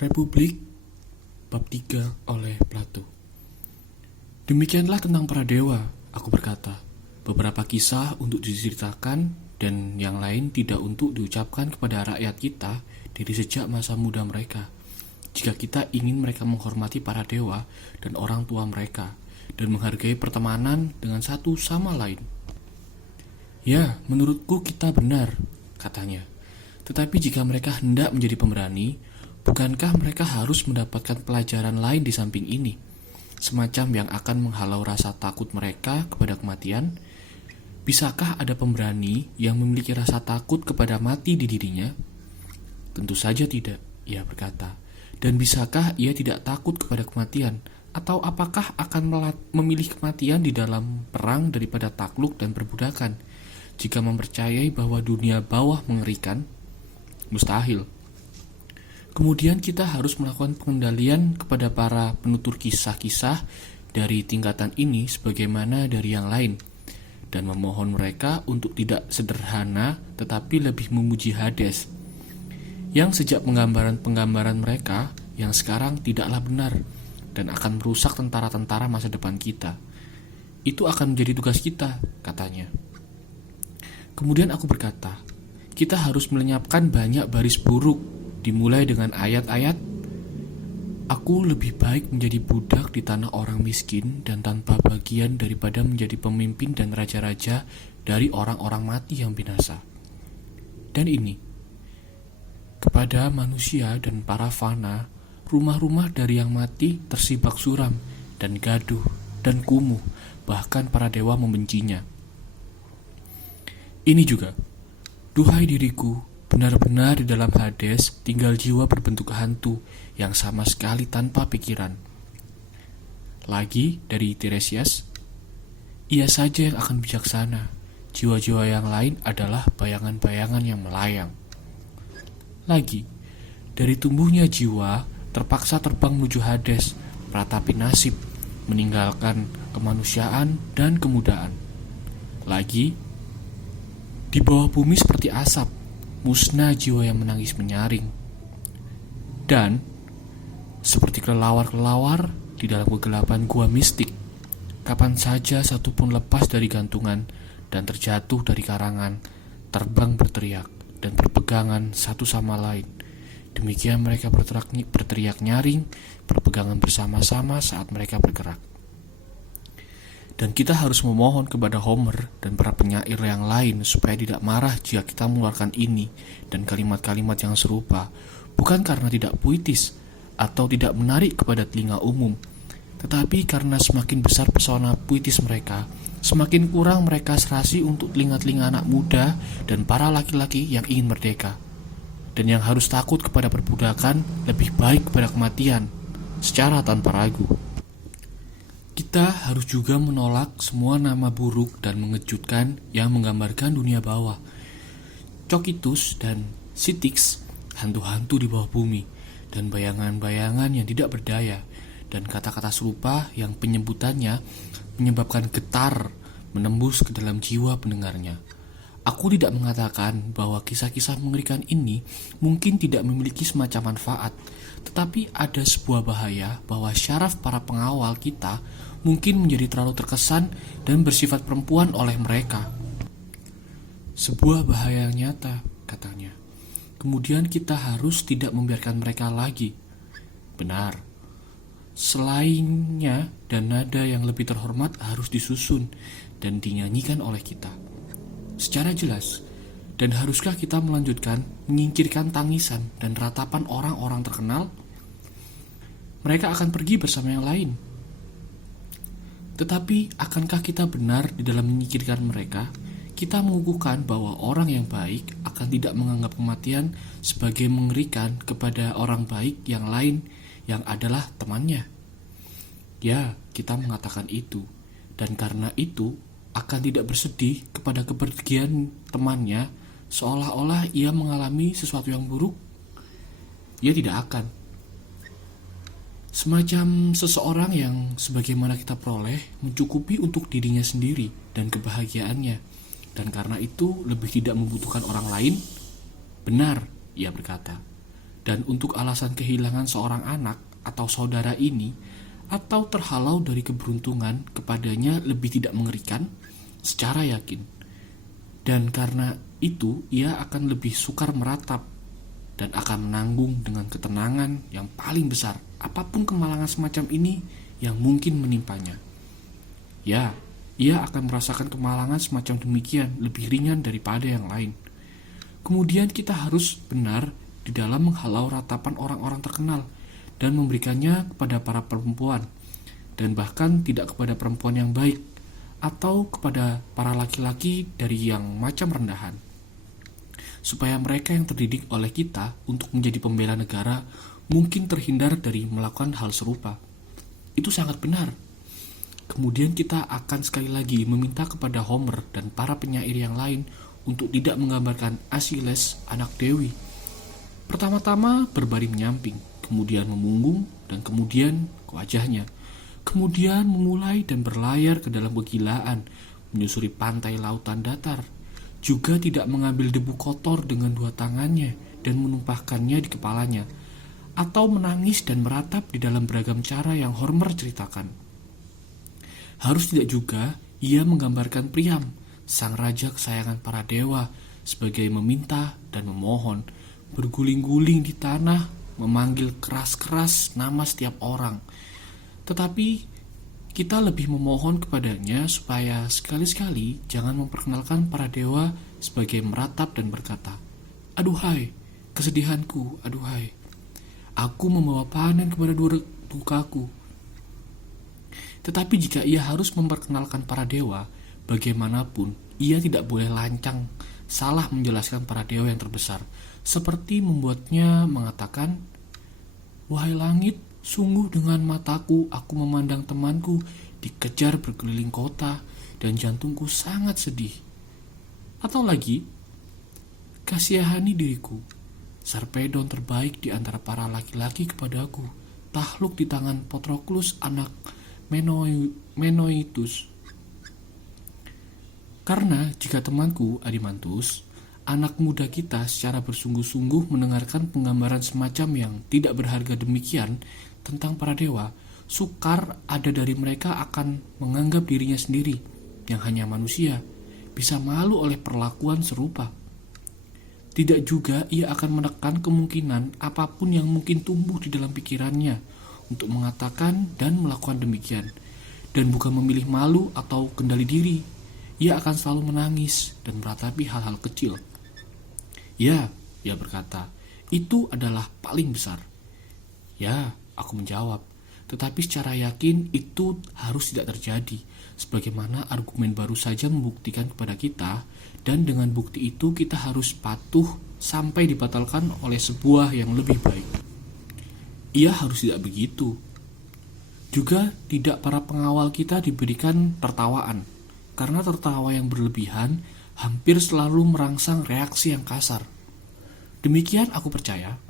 Republik bab 3 oleh Plato. Demikianlah tentang para dewa, aku berkata. Beberapa kisah untuk diceritakan dan yang lain tidak untuk diucapkan kepada rakyat kita dari sejak masa muda mereka. Jika kita ingin mereka menghormati para dewa dan orang tua mereka dan menghargai pertemanan dengan satu sama lain. Ya, menurutku kita benar, katanya. Tetapi jika mereka hendak menjadi pemberani, bukankah mereka harus mendapatkan pelajaran lain di samping ini? Semacam yang akan menghalau rasa takut mereka kepada kematian? Bisakah ada pemberani yang memiliki rasa takut kepada mati di dirinya? Tentu saja tidak, ia berkata. Dan bisakah ia tidak takut kepada kematian? Atau apakah akan memilih kematian di dalam perang daripada takluk dan perbudakan? Jika mempercayai bahwa dunia bawah mengerikan, mustahil. Kemudian kita harus melakukan pengendalian kepada para penutur kisah-kisah dari tingkatan ini sebagaimana dari yang lain, dan memohon mereka untuk tidak sederhana tetapi lebih memuji Hades, yang sejak penggambaran-penggambaran mereka yang sekarang tidaklah benar dan akan merusak tentara-tentara masa depan kita. Itu akan menjadi tugas kita, katanya. Kemudian aku berkata, kita harus melenyapkan banyak baris buruk, dimulai dengan ayat-ayat, aku lebih baik menjadi budak di tanah orang miskin dan tanpa bagian daripada menjadi pemimpin dan raja-raja dari orang-orang mati yang binasa. Dan ini, kepada manusia dan para fana, rumah-rumah dari yang mati tersibak suram dan gaduh dan kumuh, bahkan para dewa membencinya. Ini juga, duhai diriku, benar-benar di dalam Hades tinggal jiwa berbentuk hantu yang sama sekali tanpa pikiran. Lagi dari Tiresias, ia saja yang akan bijaksana, jiwa-jiwa yang lain adalah bayangan-bayangan yang melayang. Lagi, dari tumbuhnya jiwa terpaksa terbang menuju Hades, meratapi nasib, meninggalkan kemanusiaan dan kemudaan. Lagi, di bawah bumi seperti asap, musnah jiwa yang menangis menyaring. Dan seperti kelelawar-kelelawar di dalam kegelapan gua mistik, kapan saja satu pun lepas dari gantungan dan terjatuh dari karangan, terbang berteriak dan berpegangan satu sama lain. Demikian mereka berteriak nyaring, berpegangan bersama-sama saat mereka bergerak. Dan kita harus memohon kepada Homer dan para penyair yang lain supaya tidak marah jika kita mengeluarkan ini dan kalimat-kalimat yang serupa, bukan karena tidak puitis atau tidak menarik kepada telinga umum, tetapi karena semakin besar pesona puitis mereka, semakin kurang mereka serasi untuk telinga-telinga anak muda dan para laki-laki yang ingin merdeka, dan yang harus takut kepada perbudakan lebih baik kepada kematian, secara tanpa ragu. Kita harus juga menolak semua nama buruk dan mengejutkan yang menggambarkan dunia bawah. Cocytus dan Styx, hantu-hantu di bawah bumi, dan bayangan-bayangan yang tidak berdaya, dan kata-kata serupa yang penyebutannya menyebabkan getar menembus ke dalam jiwa pendengarnya. Aku tidak mengatakan bahwa kisah-kisah mengerikan ini mungkin tidak memiliki semacam manfaat, tetapi ada sebuah bahaya bahwa syaraf para pengawal kita mungkin menjadi terlalu terkesan dan bersifat perempuan oleh mereka. Sebuah bahaya nyata, katanya. Kemudian kita harus tidak membiarkan mereka lagi. Benar. Selainnya dan nada yang lebih terhormat harus disusun dan dinyanyikan oleh kita. Secara jelas, dan haruskah kita melanjutkan menyingkirkan tangisan dan ratapan orang-orang terkenal? Mereka akan pergi bersama yang lain. Tetapi akankah kita benar di dalam menyingkirkan mereka? Kita mengukuhkan bahwa orang yang baik akan tidak menganggap kematian sebagai mengerikan kepada orang baik yang lain yang adalah temannya. Ya, kita mengatakan itu. Dan karena itu akan tidak bersedih kepada kepergian temannya seolah-olah ia mengalami sesuatu yang buruk. Ia tidak akan. Semacam seseorang yang sebagaimana kita peroleh mencukupi untuk dirinya sendiri dan kebahagiaannya, dan karena itu lebih tidak membutuhkan orang lain. Benar, ia berkata. Dan untuk alasan kehilangan seorang anak atau saudara ini, atau terhalau dari keberuntungan kepadanya lebih tidak mengerikan secara yakin. Dan karena itu ia akan lebih sukar meratap dan akan menanggung dengan ketenangan yang paling besar apapun kemalangan semacam ini yang mungkin menimpanya. Ya, ia akan merasakan kemalangan semacam demikian lebih ringan daripada yang lain. Kemudian kita harus benar di dalam menghalau ratapan orang-orang terkenal dan memberikannya kepada para perempuan, dan bahkan tidak kepada perempuan yang baik atau kepada para laki-laki dari yang macam rendahan, supaya mereka yang terdidik oleh kita untuk menjadi pembela negara mungkin terhindar dari melakukan hal serupa. Itu sangat benar. Kemudian kita akan sekali lagi meminta kepada Homer dan para penyair yang lain untuk tidak menggambarkan Asiles, anak Dewi. Pertama-tama berbaring menyamping, kemudian memunggung, dan kemudian ke wajahnya. Kemudian memulai dan berlayar ke dalam kegilaan, menyusuri pantai lautan datar. Juga tidak mengambil debu kotor dengan dua tangannya dan menumpahkannya di kepalanya, atau menangis dan meratap di dalam beragam cara yang Homer ceritakan. Harus tidak juga ia menggambarkan Priam, sang raja kesayangan para dewa, sebagai meminta dan memohon, berguling-guling di tanah, memanggil keras-keras nama setiap orang. Tetapi kita lebih memohon kepadanya supaya sekali-sekali jangan memperkenalkan para dewa sebagai meratap dan berkata, "Aduhai, kesedihanku, aduhai. Aku membawa panen kepada dukaku." Tetapi jika ia harus memperkenalkan para dewa, bagaimanapun ia tidak boleh lancang salah menjelaskan para dewa yang terbesar, seperti membuatnya mengatakan, "Wahai langit, sungguh dengan mataku aku memandang temanku dikejar berkeliling kota dan jantungku sangat sedih." Atau lagi, "Kasihani diriku, Sarpedon terbaik di antara para laki-laki kepadaku, takluk di tangan Patroclus anak Menoetus. Karena jika temanku Adimantus, anak muda kita secara bersungguh-sungguh mendengarkan penggambaran semacam yang tidak berharga demikian tentang para dewa, sukar ada dari mereka akan menganggap dirinya sendiri, yang hanya manusia, bisa malu oleh perlakuan serupa. Tidak juga ia akan menekan kemungkinan apapun yang mungkin tumbuh di dalam pikirannya untuk mengatakan dan melakukan demikian, dan bukan memilih malu atau kendali diri. Ia akan selalu menangis dan meratapi hal-hal kecil. "Ya," ia berkata, "itu adalah paling besar." "Ya," aku menjawab, "tetapi secara yakin itu harus tidak terjadi, sebagaimana argumen baru saja membuktikan kepada kita, dan dengan bukti itu kita harus patuh sampai dibatalkan oleh sebuah yang lebih baik." Ia harus tidak begitu. Juga tidak para pengawal kita diberikan tertawaan, karena tertawa yang berlebihan hampir selalu merangsang reaksi yang kasar. Demikian aku percaya.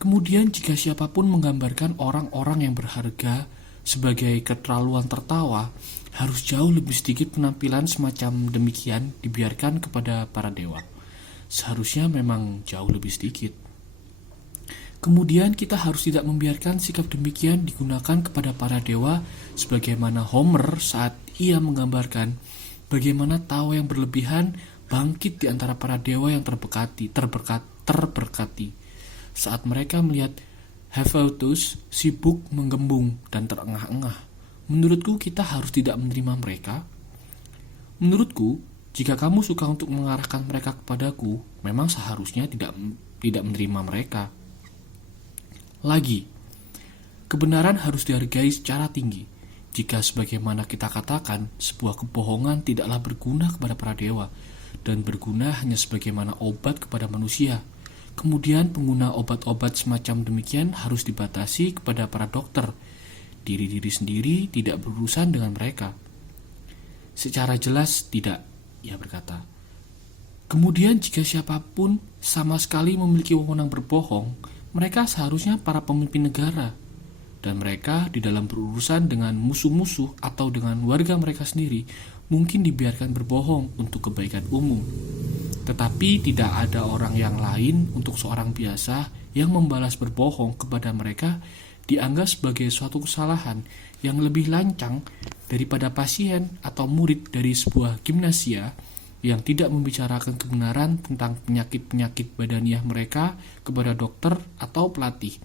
Kemudian jika siapapun menggambarkan orang-orang yang berharga sebagai keterlaluan tertawa, harus jauh lebih sedikit penampilan semacam demikian dibiarkan kepada para dewa. Seharusnya memang jauh lebih sedikit. Kemudian kita harus tidak membiarkan sikap demikian digunakan kepada para dewa, sebagaimana Homer saat ia menggambarkan bagaimana tawa yang berlebihan bangkit di antara para dewa yang terberkati saat mereka melihat Hephaestus sibuk menggembung dan terengah-engah. Menurutku kita harus tidak menerima mereka. Menurutku, jika kamu suka untuk mengarahkan mereka kepadaku, memang seharusnya tidak menerima mereka. Lagi, kebenaran harus dihargai secara tinggi. Jika sebagaimana kita katakan, sebuah kebohongan tidaklah berguna kepada para dewa, dan berguna hanya sebagaimana obat kepada manusia, kemudian pengguna obat-obat semacam demikian harus dibatasi kepada para dokter. Diri-diri sendiri tidak berurusan dengan mereka. Secara jelas tidak, ia berkata. Kemudian jika siapapun sama sekali memiliki wewenang berbohong, mereka seharusnya para pemimpin negara, dan mereka di dalam berurusan dengan musuh-musuh atau dengan warga mereka sendiri mungkin dibiarkan berbohong untuk kebaikan umum. Tetapi tidak ada orang yang lain untuk seorang biasa yang membalas berbohong kepada mereka dianggap sebagai suatu kesalahan yang lebih lancang daripada pasien atau murid dari sebuah gimnasia yang tidak membicarakan kebenaran tentang penyakit-penyakit badaniah mereka kepada dokter atau pelatih,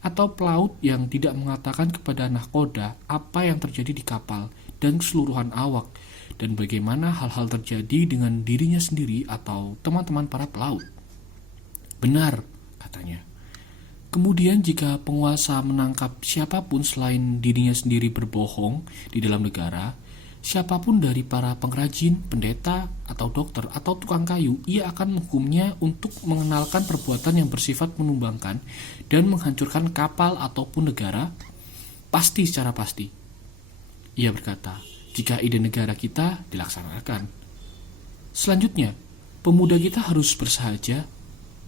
atau pelaut yang tidak mengatakan kepada nahkoda apa yang terjadi di kapal dan keseluruhan awak, dan bagaimana hal-hal terjadi dengan dirinya sendiri atau teman-teman para pelaut. Benar, katanya. Kemudian jika penguasa menangkap siapapun selain dirinya sendiri berbohong di dalam negara, siapapun dari para pengrajin, pendeta, atau dokter, atau tukang kayu, ia akan menghukumnya untuk mengenalkan perbuatan yang bersifat menumbangkan dan menghancurkan kapal ataupun negara, pasti secara pasti. Ia berkata, jika ide negara kita dilaksanakan. Selanjutnya, pemuda kita harus bersahaja.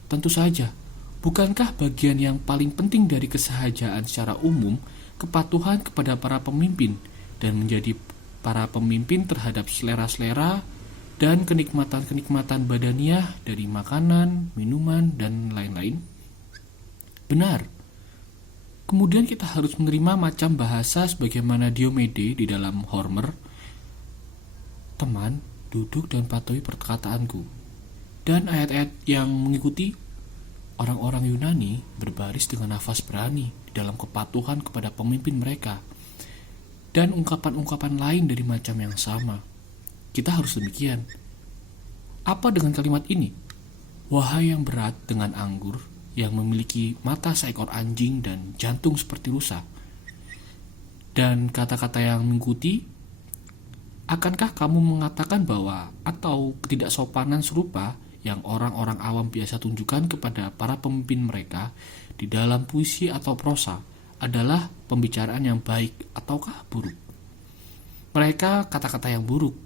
Tentu saja, bukankah bagian yang paling penting dari kesahajaan secara umum kepatuhan kepada para pemimpin dan menjadi para pemimpin terhadap selera-selera dan kenikmatan-kenikmatan badaniah dari makanan, minuman, dan lain-lain? Benar. Kemudian kita harus menerima macam bahasa sebagaimana Diomede di dalam Homer. Teman, duduk dan patuhi perkataanku. Dan ayat-ayat yang mengikuti, orang-orang Yunani berbaris dengan nafas berani di dalam kepatuhan kepada pemimpin mereka. Dan ungkapan-ungkapan lain dari macam yang sama. Kita harus demikian. Apa dengan kalimat ini? Wahai yang berat dengan anggur, yang memiliki mata seekor anjing dan jantung seperti rusa. Dan kata-kata yang mengikuti, akankah kamu mengatakan bahwa atau ketidaksopanan serupa yang orang-orang awam biasa tunjukkan kepada para pemimpin mereka di dalam puisi atau prosa adalah pembicaraan yang baik ataukah buruk? Mereka kata-kata yang buruk.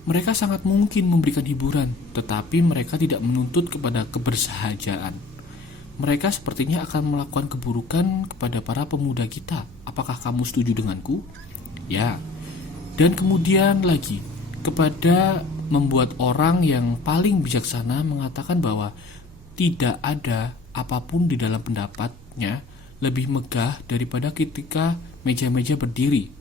Mereka sangat mungkin memberikan hiburan, tetapi mereka tidak menuntut kepada kebersahajaan. Mereka sepertinya akan melakukan keburukan kepada para pemuda kita. Apakah kamu setuju denganku? Ya. Dan kemudian lagi, kepada membuat orang yang paling bijaksana mengatakan bahwa tidak ada apapun di dalam pendapatnya lebih megah daripada ketika meja-meja berdiri,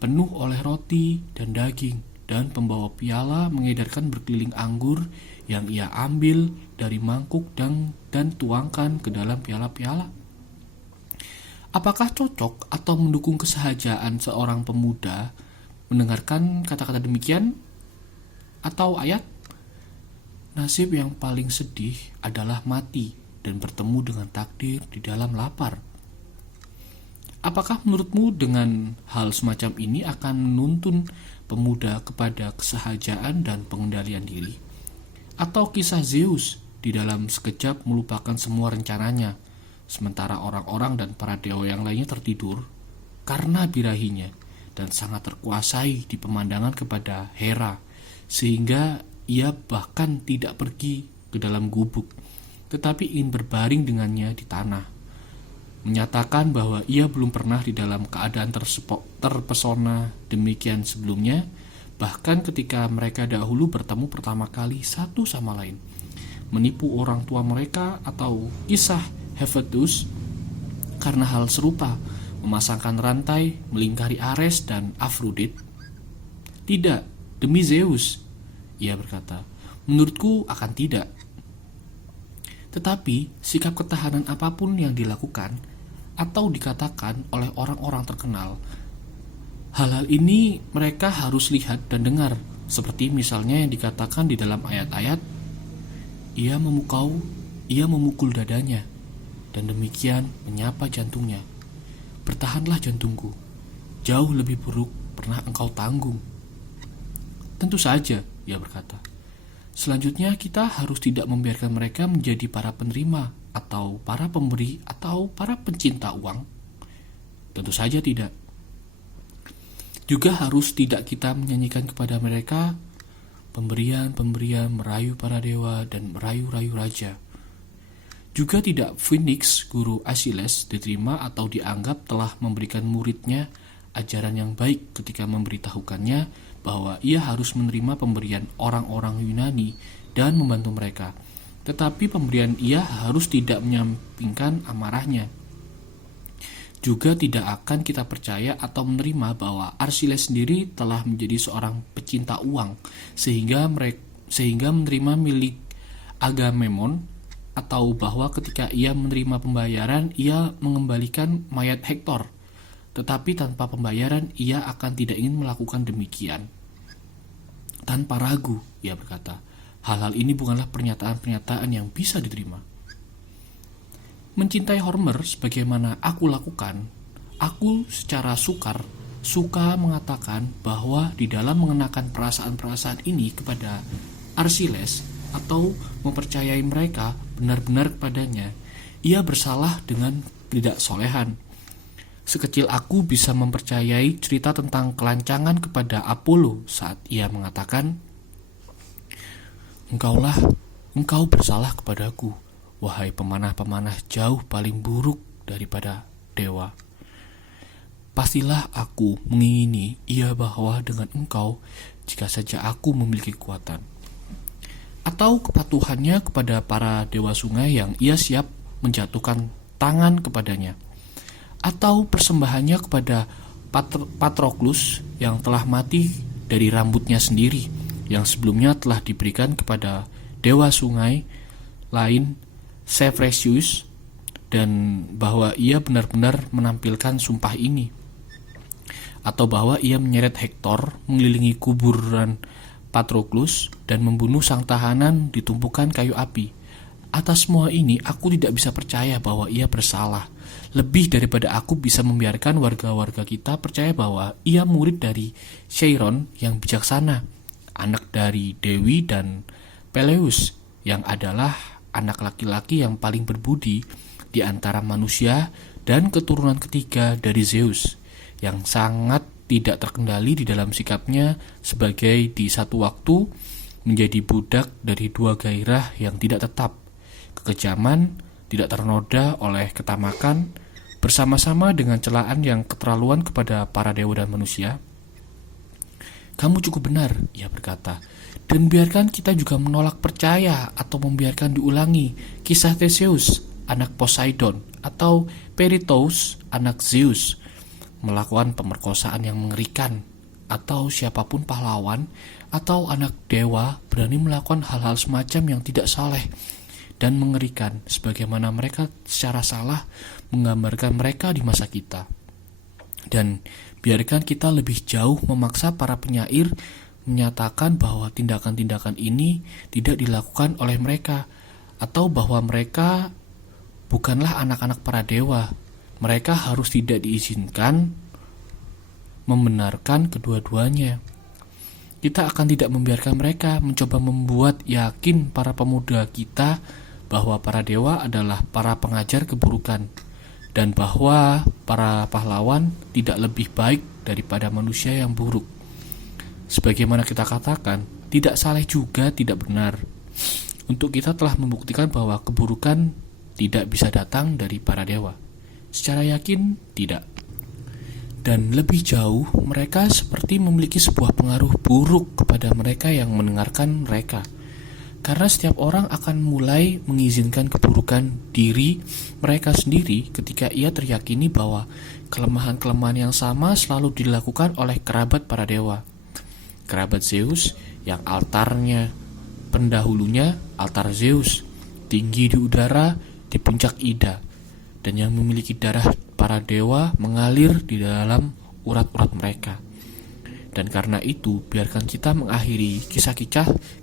penuh oleh roti dan daging, dan pembawa piala mengedarkan berkeliling anggur yang ia ambil dari mangkuk dan tuangkan ke dalam piala-piala. Apakah cocok atau mendukung kesahajaan seorang pemuda mendengarkan kata-kata demikian? Atau ayat, nasib yang paling sedih adalah mati dan bertemu dengan takdir di dalam lapar. Apakah menurutmu dengan hal semacam ini akan menuntun pemuda kepada kesahajaan dan pengendalian diri? Atau kisah Zeus di dalam sekejap melupakan semua rencananya, sementara orang-orang dan para dewa yang lainnya tertidur karena birahinya dan sangat terkuasai di pemandangan kepada Hera, sehingga ia bahkan tidak pergi ke dalam gubuk, tetapi ingin berbaring dengannya di tanah, menyatakan bahwa ia belum pernah di dalam keadaan terpesona demikian sebelumnya, bahkan ketika mereka dahulu bertemu pertama kali satu sama lain, menipu orang tua mereka, atau kisah Hephaestus karena hal serupa, memasangkan rantai melingkari Ares dan Afrodit. Tidak, demi Zeus, ia berkata, menurutku akan tidak. Tetapi sikap ketahanan apapun yang dilakukan atau dikatakan oleh orang-orang terkenal, hal-hal ini mereka harus lihat dan dengar, seperti misalnya yang dikatakan di dalam ayat-ayat, ia memukul dadanya, dan demikian menyapa jantungnya. Bertahanlah jantungku, jauh lebih buruk pernah engkau tanggung. Tentu saja, ia berkata. Selanjutnya kita harus tidak membiarkan mereka menjadi para penerima atau para pemberi atau para pencinta uang. Tentu saja tidak. Juga harus tidak kita menyanyikan kepada mereka pemberian-pemberian merayu para dewa dan merayu-rayu raja. Juga tidak Phoenix, guru Achilles, diterima atau dianggap telah memberikan muridnya ajaran yang baik ketika memberitahukannya bahwa ia harus menerima pemberian orang-orang Yunani dan membantu mereka. Tetapi pemberian ia harus tidak menyampingkan amarahnya. Juga tidak akan kita percaya atau menerima bahwa Archiles sendiri telah menjadi seorang pecinta uang sehingga menerima milik Agamemnon, atau bahwa ketika ia menerima pembayaran ia mengembalikan mayat Hektor, tetapi tanpa pembayaran ia akan tidak ingin melakukan demikian. Tanpa ragu, ia berkata, hal-hal ini bukanlah pernyataan-pernyataan yang bisa diterima. Mencintai Homer sebagaimana aku lakukan, aku secara suka mengatakan bahwa di dalam mengenakan perasaan-perasaan ini kepada Archiles atau mempercayai mereka benar-benar kepadanya, ia bersalah dengan tidak solehan. Sekecil aku bisa mempercayai cerita tentang kelancangan kepada Apollo saat ia mengatakan, Engkau bersalah kepadaku, wahai pemanah-pemanah jauh paling buruk daripada dewa. Pastilah aku mengingini ia bahwa dengan engkau, jika saja aku memiliki kekuatan. Atau kepatuhannya kepada para dewa sungai yang ia siap menjatuhkan tangan kepadanya. Atau persembahannya kepada Patroclus yang telah mati dari rambutnya sendiri, yang sebelumnya telah diberikan kepada dewa sungai lain Cephrasius, dan bahwa ia benar-benar menampilkan sumpah ini. Atau bahwa ia menyeret Hektor mengelilingi kuburan Patroclus dan membunuh sang tahanan di tumpukan kayu api. Atas semua ini aku tidak bisa percaya bahwa ia bersalah, lebih daripada aku bisa membiarkan warga-warga kita percaya bahwa ia murid dari Chiron yang bijaksana, anak dari Dewi dan Peleus yang adalah anak laki-laki yang paling berbudi di antara manusia dan keturunan ketiga dari Zeus, yang sangat tidak terkendali di dalam sikapnya sebagai di satu waktu menjadi budak dari dua gairah yang tidak tetap, kekejaman tidak ternoda oleh ketamakan, bersama-sama dengan celaan yang keterlaluan kepada para dewa dan manusia. Kamu cukup benar, ia berkata, dan biarkan kita juga menolak percaya atau membiarkan diulangi kisah Theseus, anak Poseidon, atau Peritos, anak Zeus, melakukan pemerkosaan yang mengerikan, atau siapapun pahlawan atau anak dewa berani melakukan hal-hal semacam yang tidak saleh dan mengerikan, sebagaimana mereka secara salah menggambarkan mereka di masa kita. Dan biarkan kita lebih jauh memaksa para penyair menyatakan bahwa tindakan-tindakan ini tidak dilakukan oleh mereka, atau bahwa mereka bukanlah anak-anak para dewa. Mereka harus tidak diizinkan membenarkan kedua-duanya. Kita akan tidak membiarkan mereka mencoba membuat yakin para pemuda kita bahwa para dewa adalah para pengajar keburukan, dan bahwa para pahlawan tidak lebih baik daripada manusia yang buruk. Sebagaimana kita katakan, tidak saleh juga tidak benar. Untuk kita telah membuktikan bahwa keburukan tidak bisa datang dari para dewa. Secara yakin, tidak. Dan lebih jauh, mereka seperti memiliki sebuah pengaruh buruk kepada mereka yang mendengarkan mereka. Karena setiap orang akan mulai mengizinkan keburukan diri mereka sendiri ketika ia teryakini bahwa kelemahan-kelemahan yang sama selalu dilakukan oleh kerabat para dewa. Kerabat Zeus yang altarnya pendahulunya altar Zeus, tinggi di udara di puncak Ida, dan yang memiliki darah para dewa mengalir di dalam urat-urat mereka. Dan karena itu, biarkan kita mengakhiri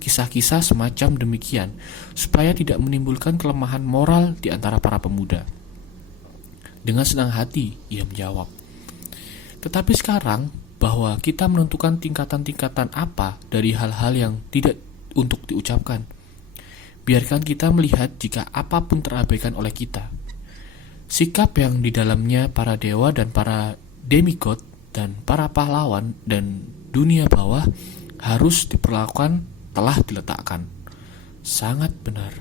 kisah-kisah semacam demikian, supaya tidak menimbulkan kelemahan moral di antara para pemuda. Dengan senang hati, ia menjawab. Tetapi sekarang, bahwa kita menentukan tingkatan-tingkatan apa dari hal-hal yang tidak untuk diucapkan. Biarkan kita melihat jika apapun terabaikan oleh kita. Sikap yang di dalamnya para dewa dan para demigod dan para pahlawan dan dunia bawah harus diperlakukan telah diletakkan. Sangat benar.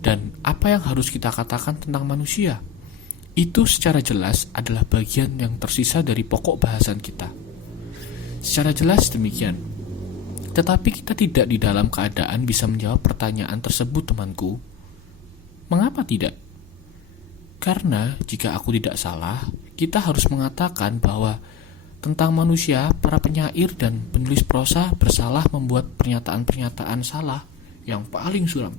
Dan apa yang harus kita katakan tentang manusia? Itu secara jelas adalah bagian yang tersisa dari pokok bahasan kita. Secara jelas demikian. Tetapi kita tidak di dalam keadaan bisa menjawab pertanyaan tersebut, temanku. Mengapa tidak? Karena jika aku tidak salah, kita harus mengatakan bahwa tentang manusia, para penyair dan penulis prosa bersalah membuat pernyataan-pernyataan salah yang paling suram.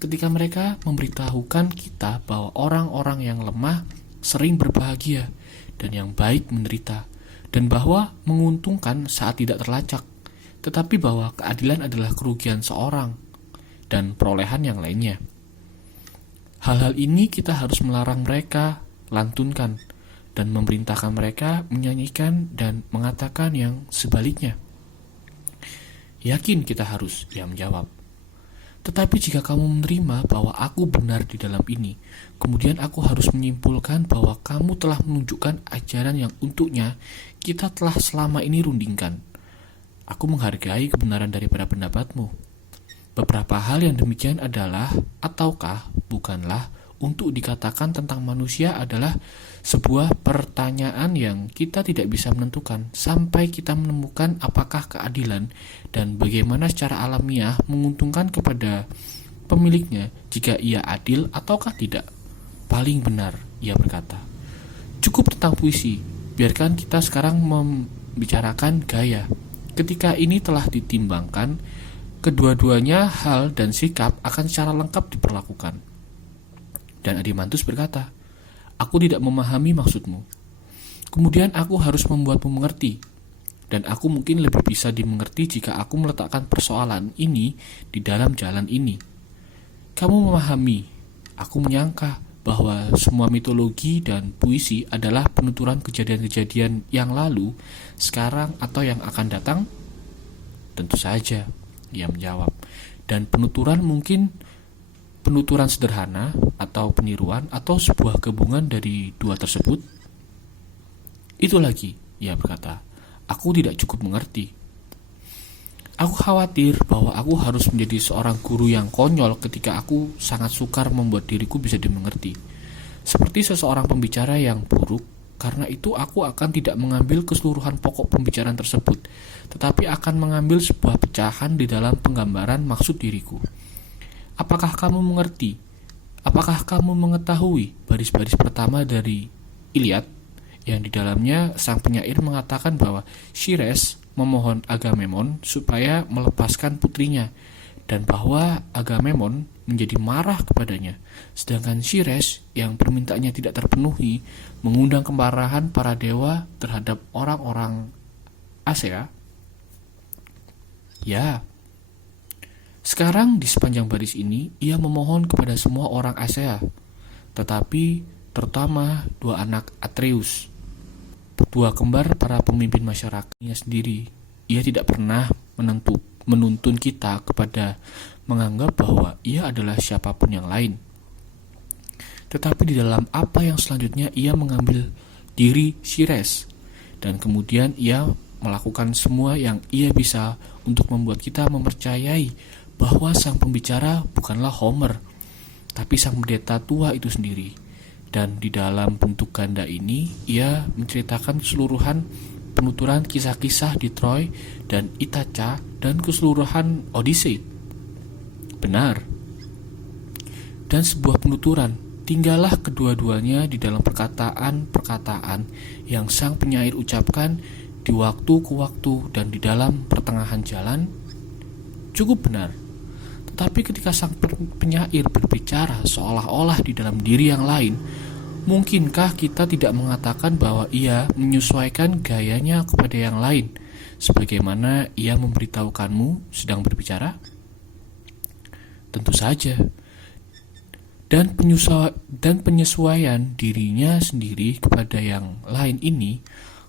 Ketika mereka memberitahukan kita bahwa orang-orang yang lemah sering berbahagia dan yang baik menderita, dan bahwa menguntungkan saat tidak terlacak, tetapi bahwa keadilan adalah kerugian seorang dan perolehan yang lainnya. Hal-hal ini kita harus melarang mereka lantunkan dan memerintahkan mereka menyanyikan dan mengatakan yang sebaliknya. Yakin kita harus, ia menjawab. Tetapi jika kamu menerima bahwa aku benar di dalam ini, kemudian aku harus menyimpulkan bahwa kamu telah menunjukkan ajaran yang untuknya kita telah selama ini rundingkan. Aku menghargai kebenaran daripada pendapatmu. Beberapa hal yang demikian adalah, ataukah bukanlah, untuk dikatakan tentang manusia adalah sebuah pertanyaan yang kita tidak bisa menentukan sampai kita menemukan apakah keadilan dan bagaimana secara alamiah menguntungkan kepada pemiliknya jika ia adil ataukah tidak. Paling benar, ia berkata. Cukup tentang puisi, biarkan kita sekarang membicarakan gaya. Ketika ini telah ditimbangkan, kedua-duanya hal dan sikap akan secara lengkap diperlakukan. Dan Adimantus berkata, aku tidak memahami maksudmu. Kemudian aku harus membuatmu mengerti. Dan aku mungkin lebih bisa dimengerti jika aku meletakkan persoalan ini di dalam jalan ini. Kamu memahami, aku menyangka bahwa semua mitologi dan puisi adalah penuturan kejadian-kejadian yang lalu, sekarang atau yang akan datang? Tentu saja, ia menjawab. Dan penuturan mungkin penuturan sederhana atau peniruan atau sebuah gabungan dari dua tersebut. Itu lagi, ia berkata, aku tidak cukup mengerti. Aku khawatir bahwa aku harus menjadi seorang guru yang konyol ketika aku sangat sukar membuat diriku bisa dimengerti. Seperti seseorang pembicara yang buruk, karena itu aku akan tidak mengambil keseluruhan pokok pembicaraan tersebut, tetapi akan mengambil sebuah pecahan di dalam penggambaran maksud diriku. Apakah kamu mengerti? Apakah kamu mengetahui baris-baris pertama dari Iliad yang di dalamnya sang penyair mengatakan bahwa Shires memohon Agamemnon supaya melepaskan putrinya dan bahwa Agamemnon menjadi marah kepadanya, sedangkan Shires yang permintaannya tidak terpenuhi mengundang kemarahan para dewa terhadap orang-orang Asea? Ya. Sekarang di sepanjang baris ini, ia memohon kepada semua orang Asea, tetapi terutama dua anak Atreus, dua kembar para pemimpin masyarakatnya sendiri. Ia tidak pernah menuntun kita kepada menganggap bahwa ia adalah siapapun yang lain. Tetapi di dalam apa yang selanjutnya ia mengambil diri Shires, dan kemudian ia melakukan semua yang ia bisa untuk membuat kita mempercayai bahwa sang pembicara bukanlah Homer, tapi sang pendeta tua itu sendiri. Dan di dalam bentuk ganda ini, ia menceritakan keseluruhan penuturan kisah-kisah di Troy dan Ithaca dan keseluruhan Odyssey. Benar. Dan sebuah penuturan, tinggallah kedua-duanya di dalam perkataan-perkataan yang sang penyair ucapkan di waktu ke waktu dan di dalam pertengahan jalan. Cukup benar. Tetapi ketika sang penyair berbicara seolah-olah di dalam diri yang lain, mungkinkah kita tidak mengatakan bahwa ia menyesuaikan gayanya kepada yang lain, sebagaimana ia memberitahukanmu sedang berbicara? Tentu saja. Dan penyesuaian dirinya sendiri kepada yang lain ini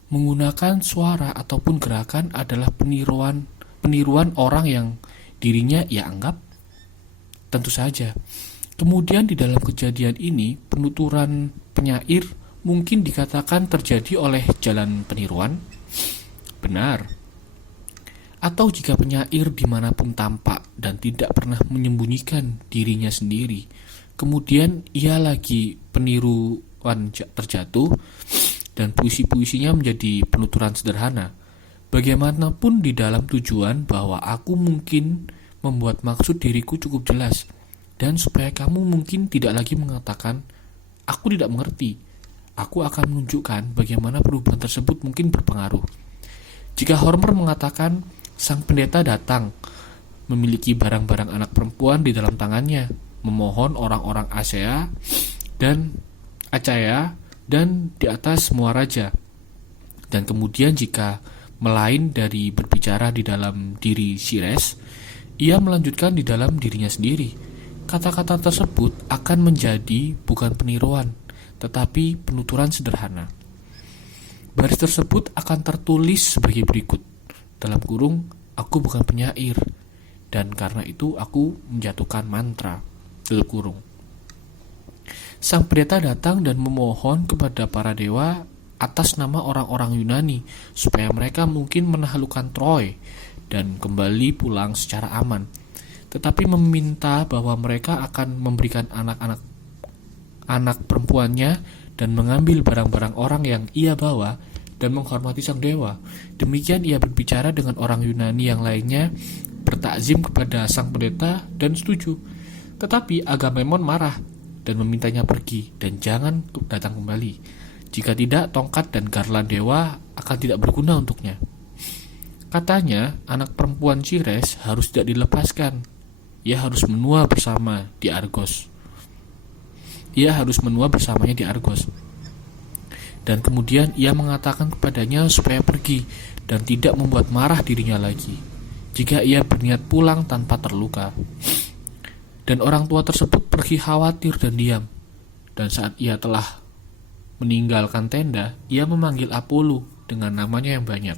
menggunakan suara ataupun gerakan adalah peniruan orang yang dirinya ia anggap. Tentu saja. Kemudian di dalam kejadian ini, penuturan penyair mungkin dikatakan terjadi oleh jalan peniruan. Benar. Atau jika penyair dimanapun tampak dan tidak pernah menyembunyikan dirinya sendiri, kemudian ia lagi peniru terjatuh dan puisi-puisinya menjadi penuturan sederhana. Bagaimanapun di dalam tujuan bahwa aku mungkin membuat maksud diriku cukup jelas, dan supaya kamu mungkin tidak lagi mengatakan, aku tidak mengerti. Aku akan menunjukkan bagaimana perubahan tersebut mungkin berpengaruh. Jika Homer mengatakan, sang pendeta datang, memiliki barang-barang anak perempuan di dalam tangannya, memohon orang-orang Acaya dan di atas semua raja. Dan kemudian jika melain dari berbicara di dalam diri Ceres, ia melanjutkan di dalam dirinya sendiri. Kata-kata tersebut akan menjadi bukan peniruan, tetapi penuturan sederhana. Baris tersebut akan tertulis sebagai berikut, dalam kurung, aku bukan penyair, dan karena itu aku menjatuhkan mantra, tutup kurung. Sang pendeta datang dan memohon kepada para dewa atas nama orang-orang Yunani supaya mereka mungkin menaklukkan Troy dan kembali pulang secara aman, tetapi meminta bahwa mereka akan memberikan anak perempuannya dan mengambil barang-barang orang yang ia bawa dan menghormati sang dewa. Demikian ia berbicara dengan orang Yunani yang lainnya, bertakzim kepada sang pendeta dan setuju. Tetapi Agamemnon marah dan memintanya pergi dan jangan datang kembali. Jika tidak, tongkat dan garland dewa akan tidak berguna untuknya. Katanya, anak perempuan Ceres harus tidak dilepaskan. Ia harus menua bersama di Argos. Ia harus menua bersamanya di Argos. Dan kemudian ia mengatakan kepadanya supaya pergi dan tidak membuat marah dirinya lagi, jika ia berniat pulang tanpa terluka. Dan orang tua tersebut pergi khawatir dan diam. Dan saat ia telah meninggalkan tenda, ia memanggil Apollo dengan namanya yang banyak,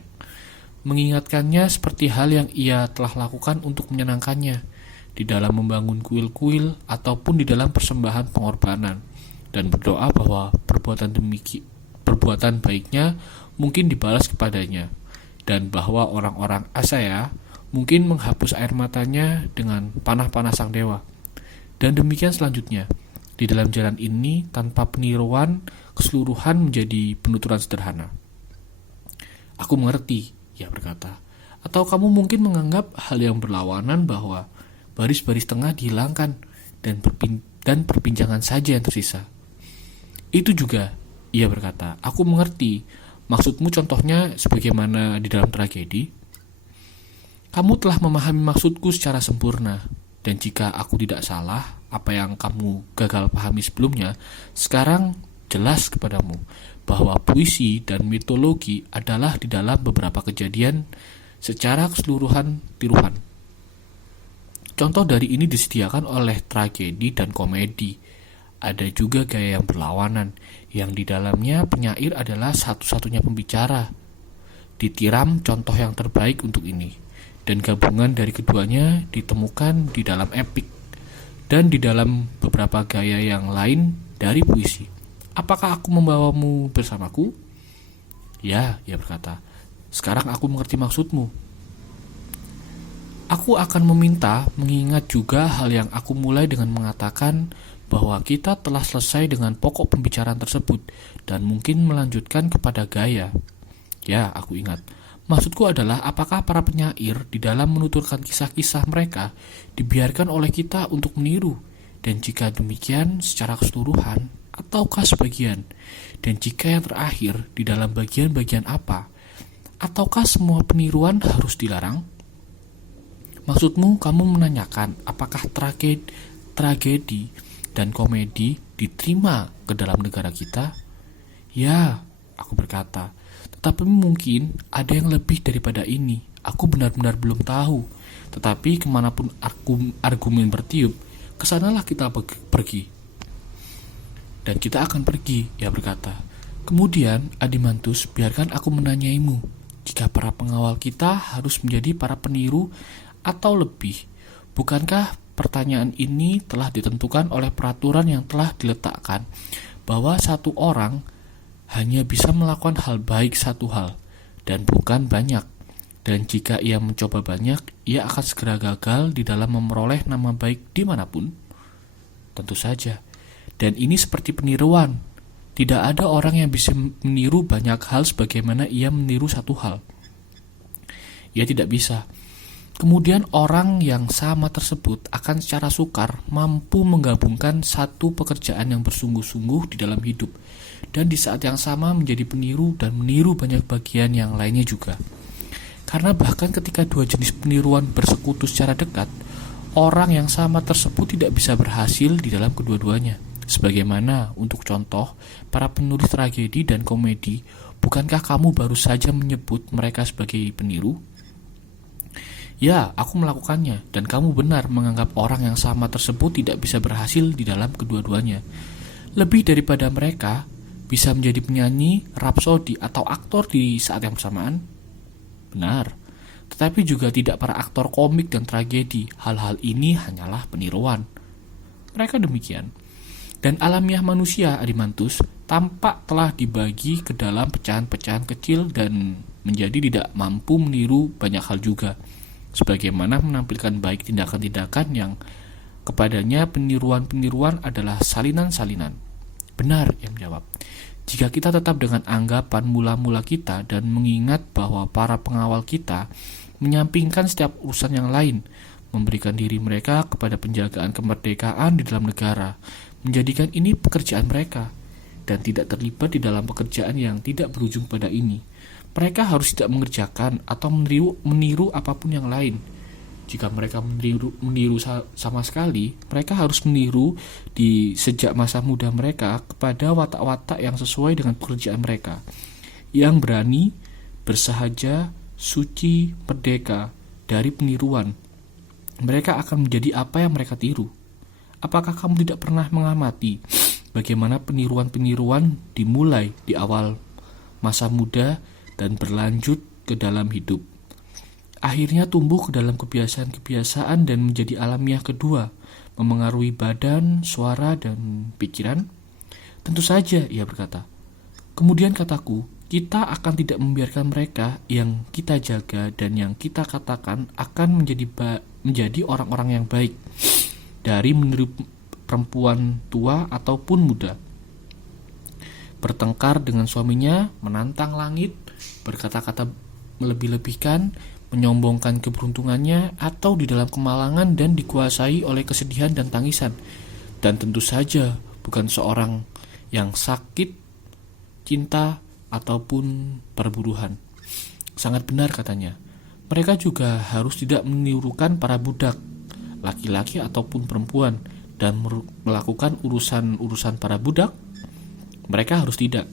mengingatkannya seperti hal yang ia telah lakukan untuk menyenangkannya, di dalam membangun kuil-kuil ataupun di dalam persembahan pengorbanan, dan berdoa bahwa perbuatan baiknya mungkin dibalas kepadanya, dan bahwa orang-orang Acaya mungkin menghapus air matanya dengan panah-panah sang dewa. Dan demikian selanjutnya. Di dalam jalan ini, tanpa peniruan, keseluruhan menjadi penuturan sederhana. Aku mengerti, ia berkata. Atau kamu mungkin menganggap hal yang berlawanan bahwa baris-baris tengah dihilangkan dan perbincangan saja yang tersisa. Itu juga, ia berkata. Aku mengerti. Maksudmu contohnya sebagaimana di dalam tragedi? Kamu telah memahami maksudku secara sempurna. Dan jika aku tidak salah, apa yang kamu gagal pahami sebelumnya, sekarang jelas kepadamu bahwa puisi dan mitologi adalah di dalam beberapa kejadian secara keseluruhan tiruan. Contoh dari ini disediakan oleh tragedi dan komedi. Ada juga gaya yang berlawanan, yang di dalamnya penyair adalah satu-satunya pembicara. Ditiram contoh yang terbaik untuk ini. Dan gabungan dari keduanya ditemukan di dalam epik dan di dalam beberapa gaya yang lain dari puisi. Apakah aku membawamu bersamaku? Ya, ia berkata. Sekarang aku mengerti maksudmu. Aku akan meminta mengingat juga hal yang aku mulai dengan mengatakan bahwa kita telah selesai dengan pokok pembicaraan tersebut dan mungkin melanjutkan kepada gaya. Ya, aku ingat. Maksudku adalah apakah para penyair di dalam menuturkan kisah-kisah mereka dibiarkan oleh kita untuk meniru, dan jika demikian secara keseluruhan ataukah sebagian, dan jika yang terakhir di dalam bagian-bagian apa, ataukah semua peniruan harus dilarang? Maksudmu kamu menanyakan apakah tragedi dan komedi diterima ke dalam negara kita? Ya, aku berkata. Tetapi mungkin ada yang lebih daripada ini. Aku benar-benar belum tahu. Tetapi kemanapun argumen bertiup, kesanalah kita pergi. Dan kita akan pergi, ia berkata. Kemudian, Adimantus, biarkan aku menanyaimu. Jika para pengawal kita harus menjadi para peniru atau lebih, bukankah pertanyaan ini telah ditentukan oleh peraturan yang telah diletakkan bahwa satu orang hanya bisa melakukan hal baik satu hal, dan bukan banyak. Dan jika ia mencoba banyak, ia akan segera gagal di dalam memperoleh nama baik dimanapun. Tentu saja. Dan ini seperti peniruan. Tidak ada orang yang bisa meniru banyak hal sebagaimana ia meniru satu hal. Ia tidak bisa. Kemudian orang yang sama tersebut akan secara sukar mampu menggabungkan satu pekerjaan yang bersungguh-sungguh di dalam hidup, dan di saat yang sama menjadi peniru dan meniru banyak bagian yang lainnya juga. Karena bahkan ketika dua jenis peniruan bersekutu secara dekat, orang yang sama tersebut tidak bisa berhasil di dalam kedua-duanya. Sebagaimana, untuk contoh, para penulis tragedi dan komedi, bukankah kamu baru saja menyebut mereka sebagai peniru? Ya, aku melakukannya, dan kamu benar menganggap orang yang sama tersebut tidak bisa berhasil di dalam kedua-duanya. Lebih daripada mereka bisa menjadi penyanyi, rapsodi, atau aktor di saat yang bersamaan? Benar, tetapi juga tidak para aktor komik dan tragedi. Hal-hal ini hanyalah peniruan. Mereka demikian. Dan alamiah manusia, Adimantus, tampak telah dibagi ke dalam pecahan-pecahan kecil dan menjadi tidak mampu meniru banyak hal juga. Sebagaimana menampilkan baik tindakan-tindakan yang kepadanya peniruan-peniruan adalah salinan-salinan. Benar, ia menjawab. Jika kita tetap dengan anggapan mula-mula kita dan mengingat bahwa para pengawal kita menyampingkan setiap urusan yang lain, memberikan diri mereka kepada penjagaan kemerdekaan di dalam negara, menjadikan ini pekerjaan mereka, dan tidak terlibat di dalam pekerjaan yang tidak berujung pada ini, mereka harus tidak mengerjakan atau meniru apapun yang lain. Jika mereka meniru sama sekali, mereka harus meniru di sejak masa muda mereka kepada watak-watak yang sesuai dengan pekerjaan mereka, yang berani, bersahaja, suci, merdeka. Dari peniruan, mereka akan menjadi apa yang mereka tiru. Apakah kamu tidak pernah mengamati bagaimana peniruan-peniruan dimulai di awal masa muda dan berlanjut ke dalam hidup, akhirnya tumbuh ke dalam kebiasaan-kebiasaan dan menjadi alamiah kedua, memengaruhi badan, suara, dan pikiran? Tentu saja, ia berkata. Kemudian kataku, kita akan tidak membiarkan mereka yang kita jaga dan yang kita katakan akan menjadi orang-orang yang baik, dari meniru perempuan tua ataupun muda, bertengkar dengan suaminya, menantang langit, berkata-kata melebih-lebihkan, menyombongkan keberuntungannya, atau di dalam kemalangan dan dikuasai oleh kesedihan dan tangisan. Dan tentu saja bukan seorang yang sakit, cinta, ataupun perburuhan. Sangat benar katanya. Mereka juga harus tidak menirukan para budak, laki-laki ataupun perempuan, dan melakukan urusan-urusan para budak. Mereka harus tidak.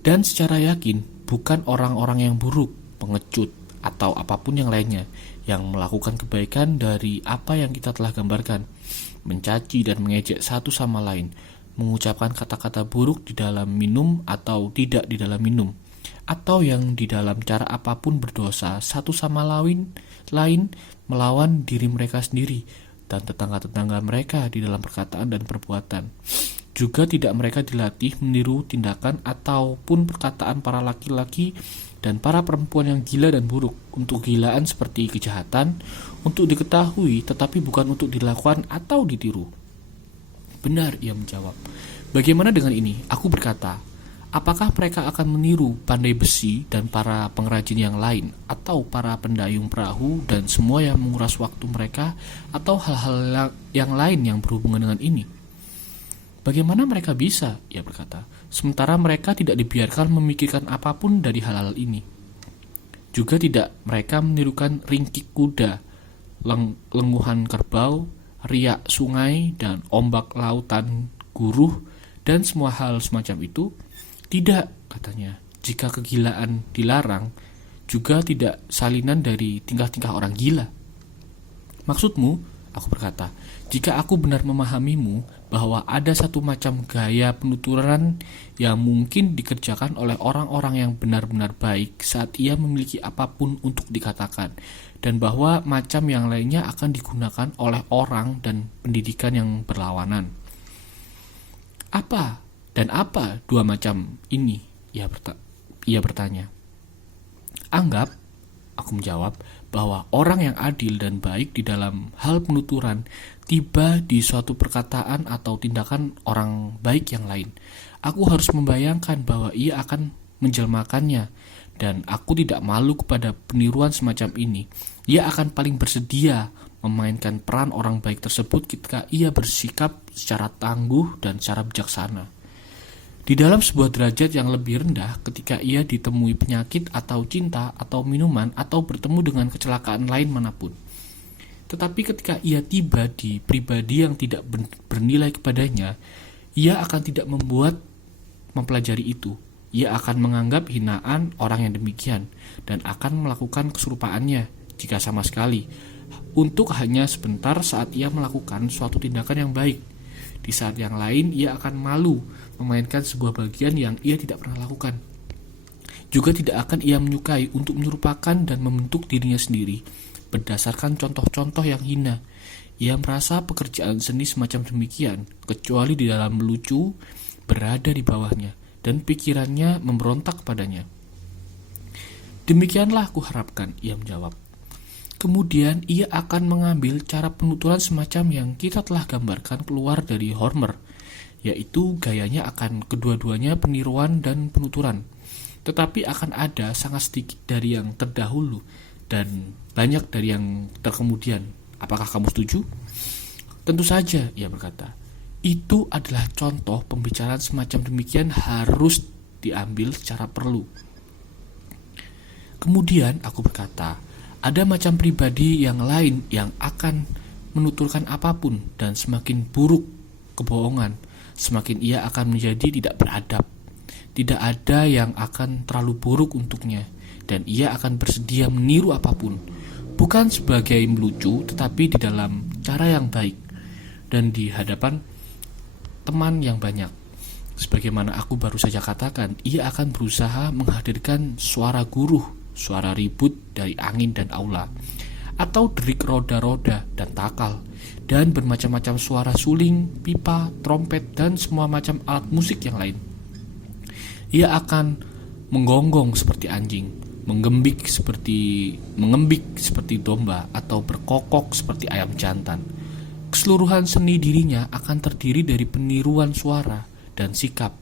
Dan secara yakin, bukan orang-orang yang buruk, pengecut, atau apapun yang lainnya yang melakukan kebaikan dari apa yang kita telah gambarkan, mencaci dan mengejek satu sama lain, mengucapkan kata-kata buruk di dalam minum atau tidak di dalam minum, atau yang di dalam cara apapun berdosa satu sama lain melawan diri mereka sendiri dan tetangga-tetangga mereka di dalam perkataan dan perbuatan. Juga tidak mereka dilatih meniru tindakan ataupun perkataan para laki-laki dan para perempuan yang gila dan buruk, untuk gilaan seperti kejahatan, untuk diketahui tetapi bukan untuk dilakukan atau ditiru. Benar, ia menjawab. Bagaimana dengan ini? Aku berkata, apakah mereka akan meniru pandai besi dan para pengrajin yang lain, atau para pendayung perahu dan semua yang menguras waktu mereka, atau hal-hal yang lain yang berhubungan dengan ini? Bagaimana mereka bisa? Ia berkata, sementara mereka tidak dibiarkan memikirkan apapun dari hal-hal ini. Juga tidak mereka menirukan ringkik kuda, lenguhan kerbau, riak sungai, dan ombak lautan guruh, dan semua hal semacam itu? Tidak, katanya. Jika kegilaan dilarang, juga tidak salinan dari tingkah-tingkah orang gila. Maksudmu? Aku berkata, jika aku benar memahamimu, bahwa ada satu macam gaya penuturan yang mungkin dikerjakan oleh orang-orang yang benar-benar baik saat ia memiliki apapun untuk dikatakan, dan bahwa macam yang lainnya akan digunakan oleh orang dan pendidikan yang berlawanan. Apa dan apa dua macam ini? Ia bertanya. Anggap, aku menjawab, bahwa orang yang adil dan baik di dalam hal penuturan tiba di suatu perkataan atau tindakan orang baik yang lain, aku harus membayangkan bahwa ia akan menjelmakannya, dan aku tidak malu kepada peniruan semacam ini. Ia akan paling bersedia memainkan peran orang baik tersebut ketika ia bersikap secara tangguh dan secara bijaksana. Di dalam sebuah derajat yang lebih rendah, ketika ia ditemui penyakit atau cinta atau minuman atau bertemu dengan kecelakaan lain manapun. Tetapi ketika ia tiba di pribadi yang tidak bernilai kepadanya, ia akan tidak mempelajari itu. Ia akan menganggap hinaan orang yang demikian dan akan melakukan keserupaannya jika sama sekali, untuk hanya sebentar saat ia melakukan suatu tindakan yang baik. Di saat yang lain, ia akan malu memainkan sebuah bagian yang ia tidak pernah lakukan. Juga tidak akan ia menyukai untuk menyerupakan dan membentuk dirinya sendiri berdasarkan contoh-contoh yang hina. Ia merasa pekerjaan seni semacam demikian, kecuali di dalam lucu, berada di bawahnya, dan pikirannya memberontak padanya. Demikianlah aku harapkan, ia menjawab. Kemudian ia akan mengambil cara penuturan semacam yang kita telah gambarkan keluar dari Hormer, yaitu gayanya akan kedua-duanya peniruan dan penuturan. Tetapi akan ada sangat sedikit dari yang terdahulu dan banyak dari yang terkemudian. Apakah kamu setuju? Tentu saja, ia berkata. Itu adalah contoh pembicaraan semacam demikian harus diambil secara perlu. Kemudian aku berkata, ada macam pribadi yang lain yang akan menuturkan apapun, dan semakin buruk kebohongan, semakin ia akan menjadi tidak beradab. Tidak ada yang akan terlalu buruk untuknya, dan ia akan bersedia meniru apapun, bukan sebagai melucu, tetapi di dalam cara yang baik dan di hadapan teman yang banyak. Sebagaimana aku baru saja katakan, ia akan berusaha menghadirkan suara guruh, suara ribut dari angin dan aula, atau derik roda-roda dan takal, dan bermacam-macam suara suling, pipa, trompet, dan semua macam alat musik yang lain. Ia akan menggonggong seperti anjing, mengembik seperti domba, atau berkokok seperti ayam jantan. Keseluruhan seni dirinya akan terdiri dari peniruan suara dan sikap,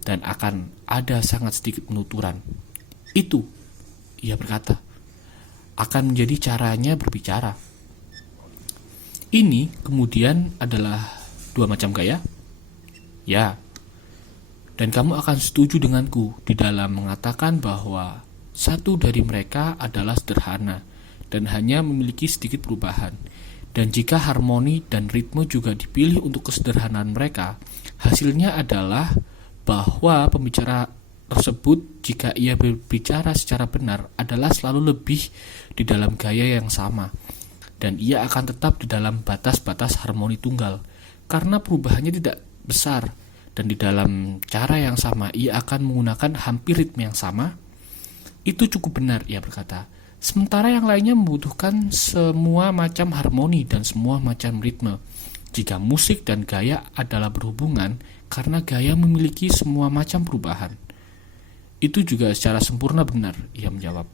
dan akan ada sangat sedikit penuturan. Itu, ia berkata, akan menjadi caranya berbicara. Ini kemudian adalah dua macam gaya? Ya, dan kamu akan setuju denganku di dalam mengatakan bahwa satu dari mereka adalah sederhana dan hanya memiliki sedikit perubahan. Dan jika harmoni dan ritme juga dipilih untuk kesederhanaan mereka, hasilnya adalah bahwa pembicara tersebut, jika ia berbicara secara benar, adalah selalu lebih di dalam gaya yang sama, dan ia akan tetap di dalam batas-batas harmoni tunggal, karena perubahannya tidak besar, dan di dalam cara yang sama ia akan menggunakan hampir ritme yang sama. Itu cukup benar, ia berkata. Sementara yang lainnya membutuhkan semua macam harmoni dan semua macam ritme. Jika musik dan gaya adalah berhubungan, karena gaya memiliki semua macam perubahan. Itu juga secara sempurna benar, ia menjawab.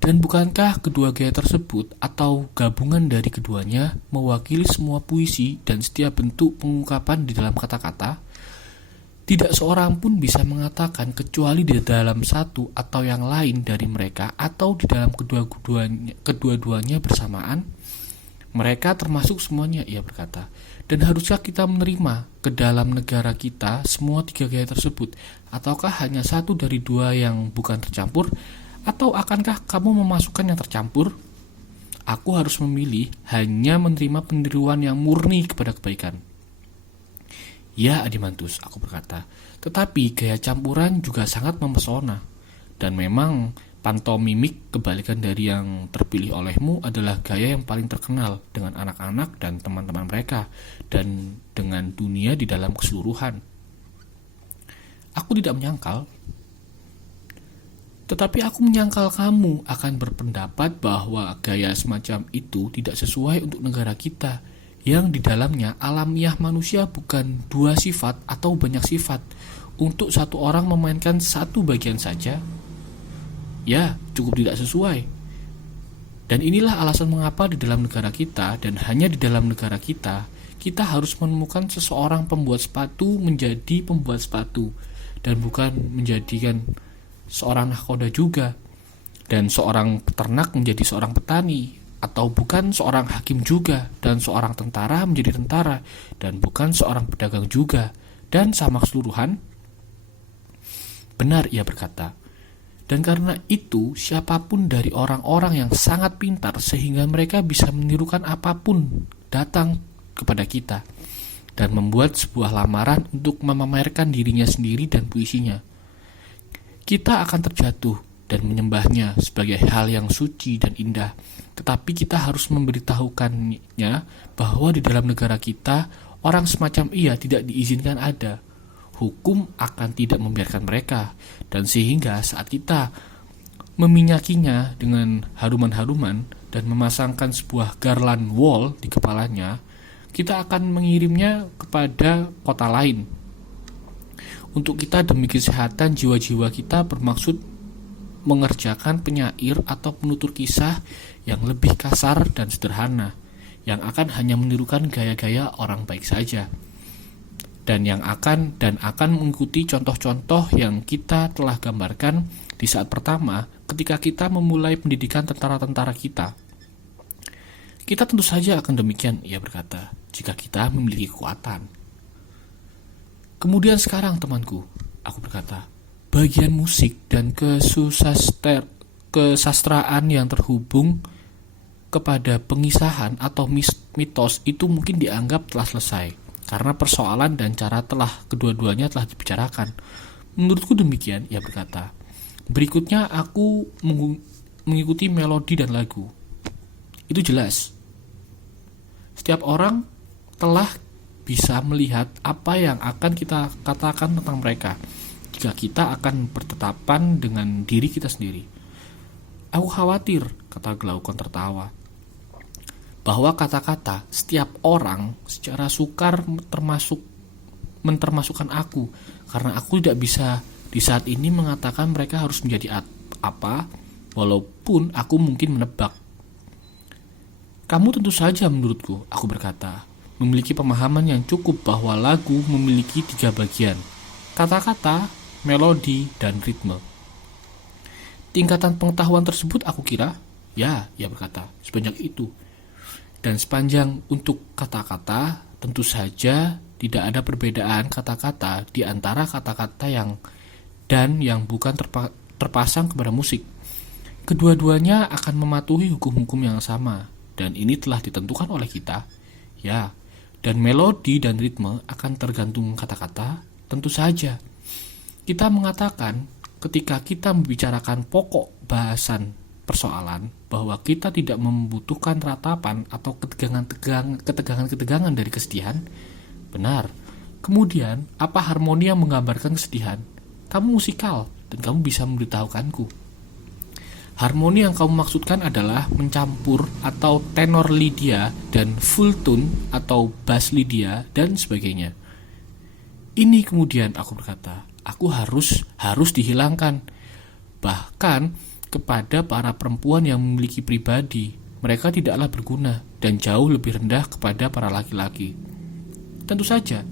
Dan bukankah kedua gaya tersebut atau gabungan dari keduanya mewakili semua puisi dan setiap bentuk pengungkapan di dalam kata-kata? Tidak seorang pun bisa mengatakan kecuali di dalam satu atau yang lain dari mereka, atau di dalam kedua-duanya bersamaan. Mereka termasuk semuanya, ia berkata. Dan haruskah kita menerima ke dalam negara kita semua tiga gaya tersebut, ataukah hanya satu dari dua yang bukan tercampur, atau akankah kamu memasukkan yang tercampur? Aku harus memilih hanya menerima peniruan yang murni kepada kebaikan. Ya, Adimantus, aku berkata, tetapi gaya campuran juga sangat mempesona. Dan memang pantomimik, kebalikan dari yang terpilih olehmu, adalah gaya yang paling terkenal dengan anak-anak dan teman-teman mereka, dan dengan dunia di dalam keseluruhan. Aku tidak menyangkal, tetapi aku menyangkal kamu akan berpendapat bahwa gaya semacam itu tidak sesuai untuk negara kita, yang di dalamnya alamiah manusia bukan dua sifat atau banyak sifat, untuk satu orang memainkan satu bagian saja. Ya, cukup tidak sesuai. Dan inilah alasan mengapa di dalam negara kita, dan hanya di dalam negara kita, kita harus menemukan seseorang pembuat sepatu menjadi pembuat sepatu, dan bukan menjadikan seorang nahkoda juga, dan seorang peternak menjadi seorang petani, atau bukan seorang hakim juga, dan seorang tentara menjadi tentara, dan bukan seorang pedagang juga, dan sama keseluruhan. Benar, ia berkata. Dan karena itu, siapapun dari orang-orang yang sangat pintar sehingga mereka bisa menirukan apapun datang kepada kita dan membuat sebuah lamaran untuk memamerkan dirinya sendiri dan puisinya. Kita akan terjatuh dan menyembahnya sebagai hal yang suci dan indah, tetapi kita harus memberitahukannya bahwa di dalam negara kita, orang semacam ia tidak diizinkan ada. Hukum akan tidak membiarkan mereka, dan sehingga saat kita meminyakinya dengan haruman-haruman dan memasangkan sebuah garland wall di kepalanya, kita akan mengirimnya kepada kota lain. Untuk kita demi kesehatan jiwa-jiwa kita bermaksud mengerjakan penyair atau penutur kisah yang lebih kasar dan sederhana, yang akan hanya menirukan gaya-gaya orang baik saja. Dan akan mengikuti contoh-contoh yang kita telah gambarkan di saat pertama ketika kita memulai pendidikan tentara-tentara kita. Kita tentu saja akan demikian, ia berkata, jika kita memiliki kekuatan. Kemudian sekarang temanku, aku berkata, bagian musik dan kesastraan yang terhubung kepada pengisahan atau mitos itu mungkin dianggap telah selesai. Karena persoalan dan cara kedua-duanya telah dibicarakan. Menurutku demikian, ia berkata. Berikutnya aku mengikuti melodi dan lagu. Itu jelas. Setiap orang telah bisa melihat apa yang akan kita katakan tentang mereka jika kita akan bertetapan dengan diri kita sendiri. Aku khawatir, kata Glaucon tertawa, bahwa kata-kata setiap orang secara sukar mentermasukkan aku, karena aku tidak bisa di saat ini mengatakan mereka harus menjadi apa, walaupun aku mungkin menebak. Kamu tentu saja menurutku, aku berkata, memiliki pemahaman yang cukup bahwa lagu memiliki 3 bagian, kata-kata, melodi, dan ritme. Tingkatan pengetahuan tersebut aku kira, ya, ia berkata, sebanyak itu. Dan sepanjang untuk kata-kata, tentu saja tidak ada perbedaan kata-kata di antara kata-kata yang bukan terpasang kepada musik. Kedua-duanya akan mematuhi hukum-hukum yang sama, dan ini telah ditentukan oleh kita. Ya, dan melodi dan ritme akan tergantung kata-kata, tentu saja. Kita mengatakan ketika kita membicarakan pokok bahasan persoalan bahwa kita tidak membutuhkan ratapan atau ketegangan-ketegangan dari kesedihan. Benar. Kemudian, apa harmoni yang menggambarkan kesedihan? Kamu musikal dan kamu bisa memberitahukanku. Harmoni yang kamu maksudkan adalah mencampur atau tenor lidia dan full tone atau bass lidia dan sebagainya. Ini kemudian aku berkata, aku harus dihilangkan. Bahkan kepada para perempuan yang memiliki pribadi, mereka tidaklah berguna dan jauh lebih rendah kepada para laki-laki. Tentu saja,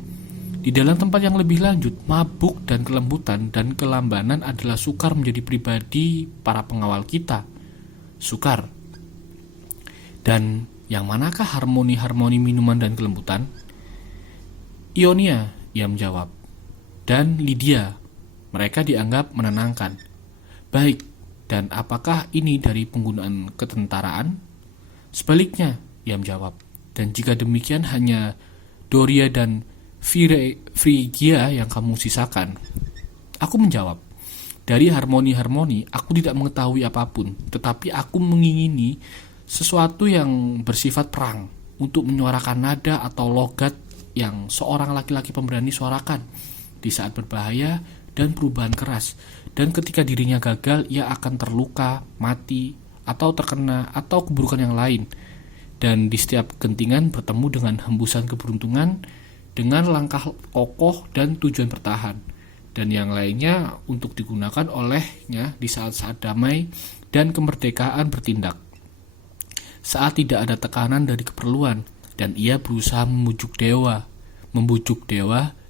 di dalam tempat yang lebih lanjut, mabuk dan kelembutan dan kelambanan adalah sukar menjadi pribadi para pengawal kita. Sukar. Dan yang manakah harmoni-harmoni minuman dan kelembutan? Ionia, ia menjawab. Dan Lydia, mereka dianggap menenangkan. Baik. Dan apakah ini dari penggunaan ketentaraan? Sebaliknya, ia menjawab. Dan jika demikian hanya Doria dan Phrygia yang kamu sisakan. Aku menjawab, dari harmoni-harmoni aku tidak mengetahui apapun, tetapi aku mengingini sesuatu yang bersifat perang untuk menyuarakan nada atau logat yang seorang laki-laki pemberani suarakan di saat berbahaya dan perubahan keras. Dan ketika dirinya gagal, ia akan terluka, mati, atau terkena, atau keburukan yang lain. Dan di setiap gentingan bertemu dengan hembusan keberuntungan, dengan langkah kokoh dan tujuan bertahan. Dan yang lainnya untuk digunakan olehnya di saat-saat damai dan kemerdekaan bertindak. saat tidak ada tekanan dari keperluan, dan ia berusaha membujuk dewa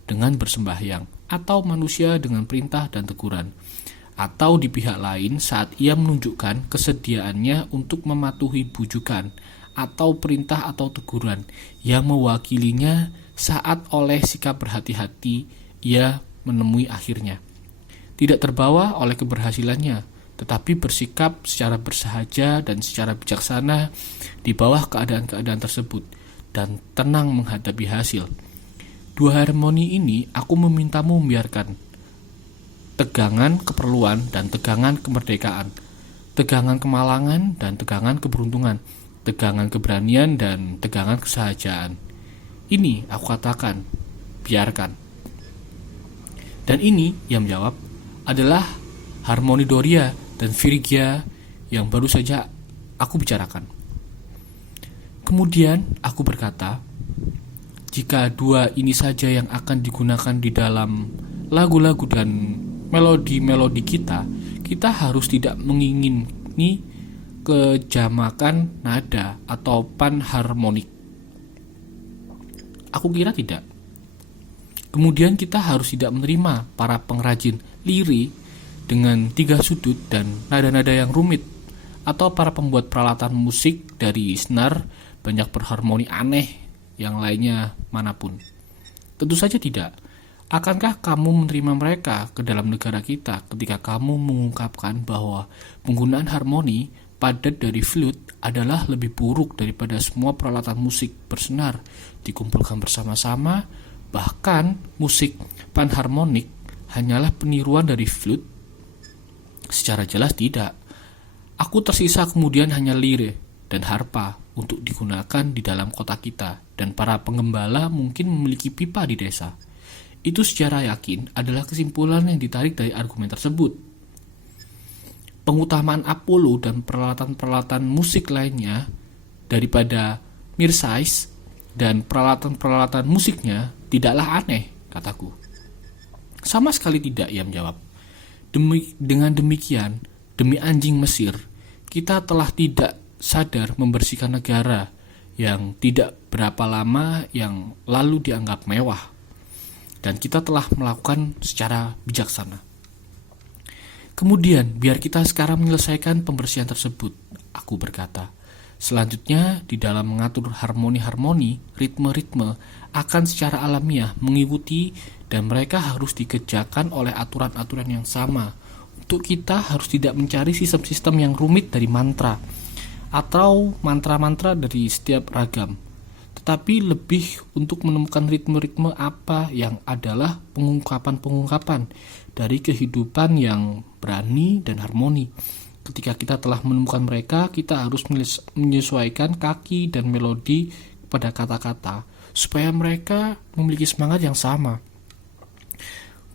dengan bersembahyang, atau manusia dengan perintah dan teguran. Atau di pihak lain saat ia menunjukkan kesediaannya untuk mematuhi bujukan atau perintah atau teguran yang mewakilinya saat oleh sikap berhati-hati ia menemui akhirnya. Tidak terbawa oleh keberhasilannya, tetapi bersikap secara bersahaja dan secara bijaksana di bawah keadaan-keadaan tersebut dan tenang menghadapi hasil. Dua harmoni ini aku memintamu membiarkan. Tegangan keperluan dan tegangan kemerdekaan, tegangan kemalangan dan tegangan keberuntungan, tegangan keberanian dan tegangan kesahajaan. Ini aku katakan, biarkan. Dan ini, ia menjawab, adalah harmoni Doria dan Phrygia yang baru saja aku bicarakan. Kemudian aku berkata, jika dua ini saja yang akan digunakan di dalam lagu-lagu dan melodi-melodi kita harus tidak mengingini kejamakan nada atau panharmonik. Aku kira tidak. Kemudian kita harus tidak menerima para pengrajin liri dengan 3 sudut dan nada-nada yang rumit, atau para pembuat peralatan musik dari senar banyak berharmoni aneh yang lainnya manapun. Tentu saja tidak. Akankah kamu menerima mereka ke dalam negara kita ketika kamu mengungkapkan bahwa penggunaan harmoni padat dari flute adalah lebih buruk daripada semua peralatan musik bersenar dikumpulkan bersama-sama? Bahkan musik panharmonik hanyalah peniruan dari flute? Secara jelas tidak. Aku tersisa kemudian hanya lire dan harpa untuk digunakan di dalam kota kita, dan para penggembala mungkin memiliki pipa di desa. Itu secara yakin adalah kesimpulan yang ditarik dari argumen tersebut. Pengutamaan Apollo dan peralatan-peralatan musik lainnya daripada Mircais dan peralatan-peralatan musiknya tidaklah aneh, kataku. Sama sekali tidak, ia menjawab. Dengan demikian, demi anjing Mesir, kita telah tidak sadar membersihkan negara yang tidak berapa lama yang lalu dianggap mewah, dan kita telah melakukan secara bijaksana. Kemudian, biar kita sekarang menyelesaikan pembersihan tersebut, aku berkata. Selanjutnya, di dalam mengatur harmoni-harmoni, ritme-ritme akan secara alamiah mengikuti, dan mereka harus dikerjakan oleh aturan-aturan yang sama. Untuk kita harus tidak mencari sistem-sistem yang rumit dari mantra atau mantra-mantra dari setiap ragam, tetapi lebih untuk menemukan ritme-ritme apa yang adalah pengungkapan-pengungkapan dari kehidupan yang berani dan harmoni. Ketika kita telah menemukan mereka, kita harus menyesuaikan kaki dan melodi pada kata-kata supaya mereka memiliki semangat yang sama.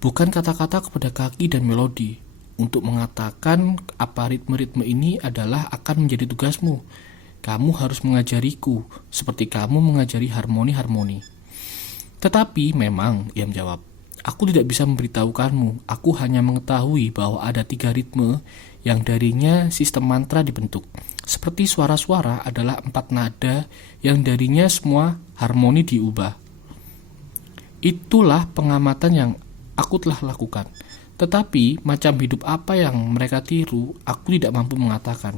Bukan kata-kata kepada kaki dan melodi. Untuk mengatakan apa ritme-ritme ini adalah akan menjadi tugasmu. Kamu harus mengajariku seperti kamu mengajari harmoni-harmoni. Tetapi memang, ia menjawab, aku tidak bisa memberitahukanmu. Aku hanya mengetahui bahwa ada 3 ritme yang darinya sistem mantra dibentuk. Seperti suara-suara adalah 4 nada yang darinya semua harmoni diubah. Itulah pengamatan yang aku telah lakukan. Tetapi macam hidup apa yang mereka tiru, aku tidak mampu mengatakan.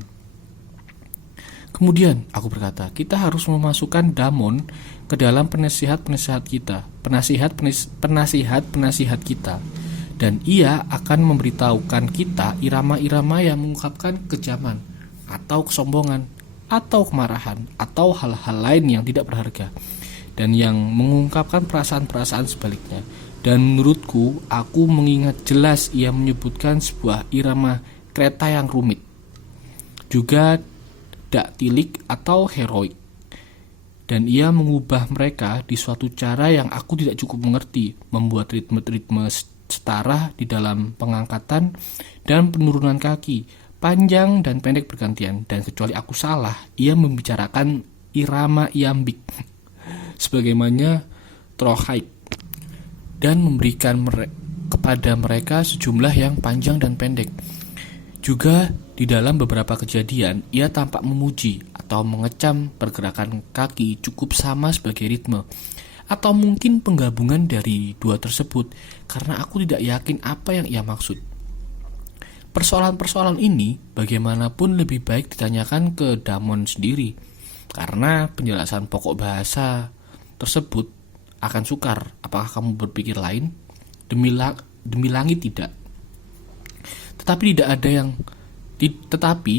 Kemudian aku berkata, kita harus memasukkan Damon ke dalam penasihat-penasihat kita, penasihat kita, dan ia akan memberitahukan kita irama-irama yang mengungkapkan kejaman, atau kesombongan, atau kemarahan, atau hal-hal lain yang tidak berharga, dan yang mengungkapkan perasaan-perasaan sebaliknya. Dan menurutku, aku mengingat jelas ia menyebutkan sebuah irama kereta yang rumit, juga daktilik atau heroik, dan ia mengubah mereka di suatu cara yang aku tidak cukup mengerti, membuat ritme-ritme setara di dalam pengangkatan dan penurunan kaki, panjang dan pendek bergantian, dan kecuali aku salah, ia membicarakan irama iambik, sebagaimana trochait, dan memberikan kepada mereka sejumlah yang panjang dan pendek. Juga di dalam beberapa kejadian, ia tampak memuji atau atau mengecam pergerakan kaki cukup sama sebagai ritme, atau mungkin penggabungan dari dua tersebut, karena aku tidak yakin apa yang ia maksud. Persoalan-persoalan ini bagaimanapun lebih baik ditanyakan ke Damon sendiri, karena penjelasan pokok bahasa tersebut akan sukar. Apakah kamu berpikir lain? Demi langit tidak. Tetapi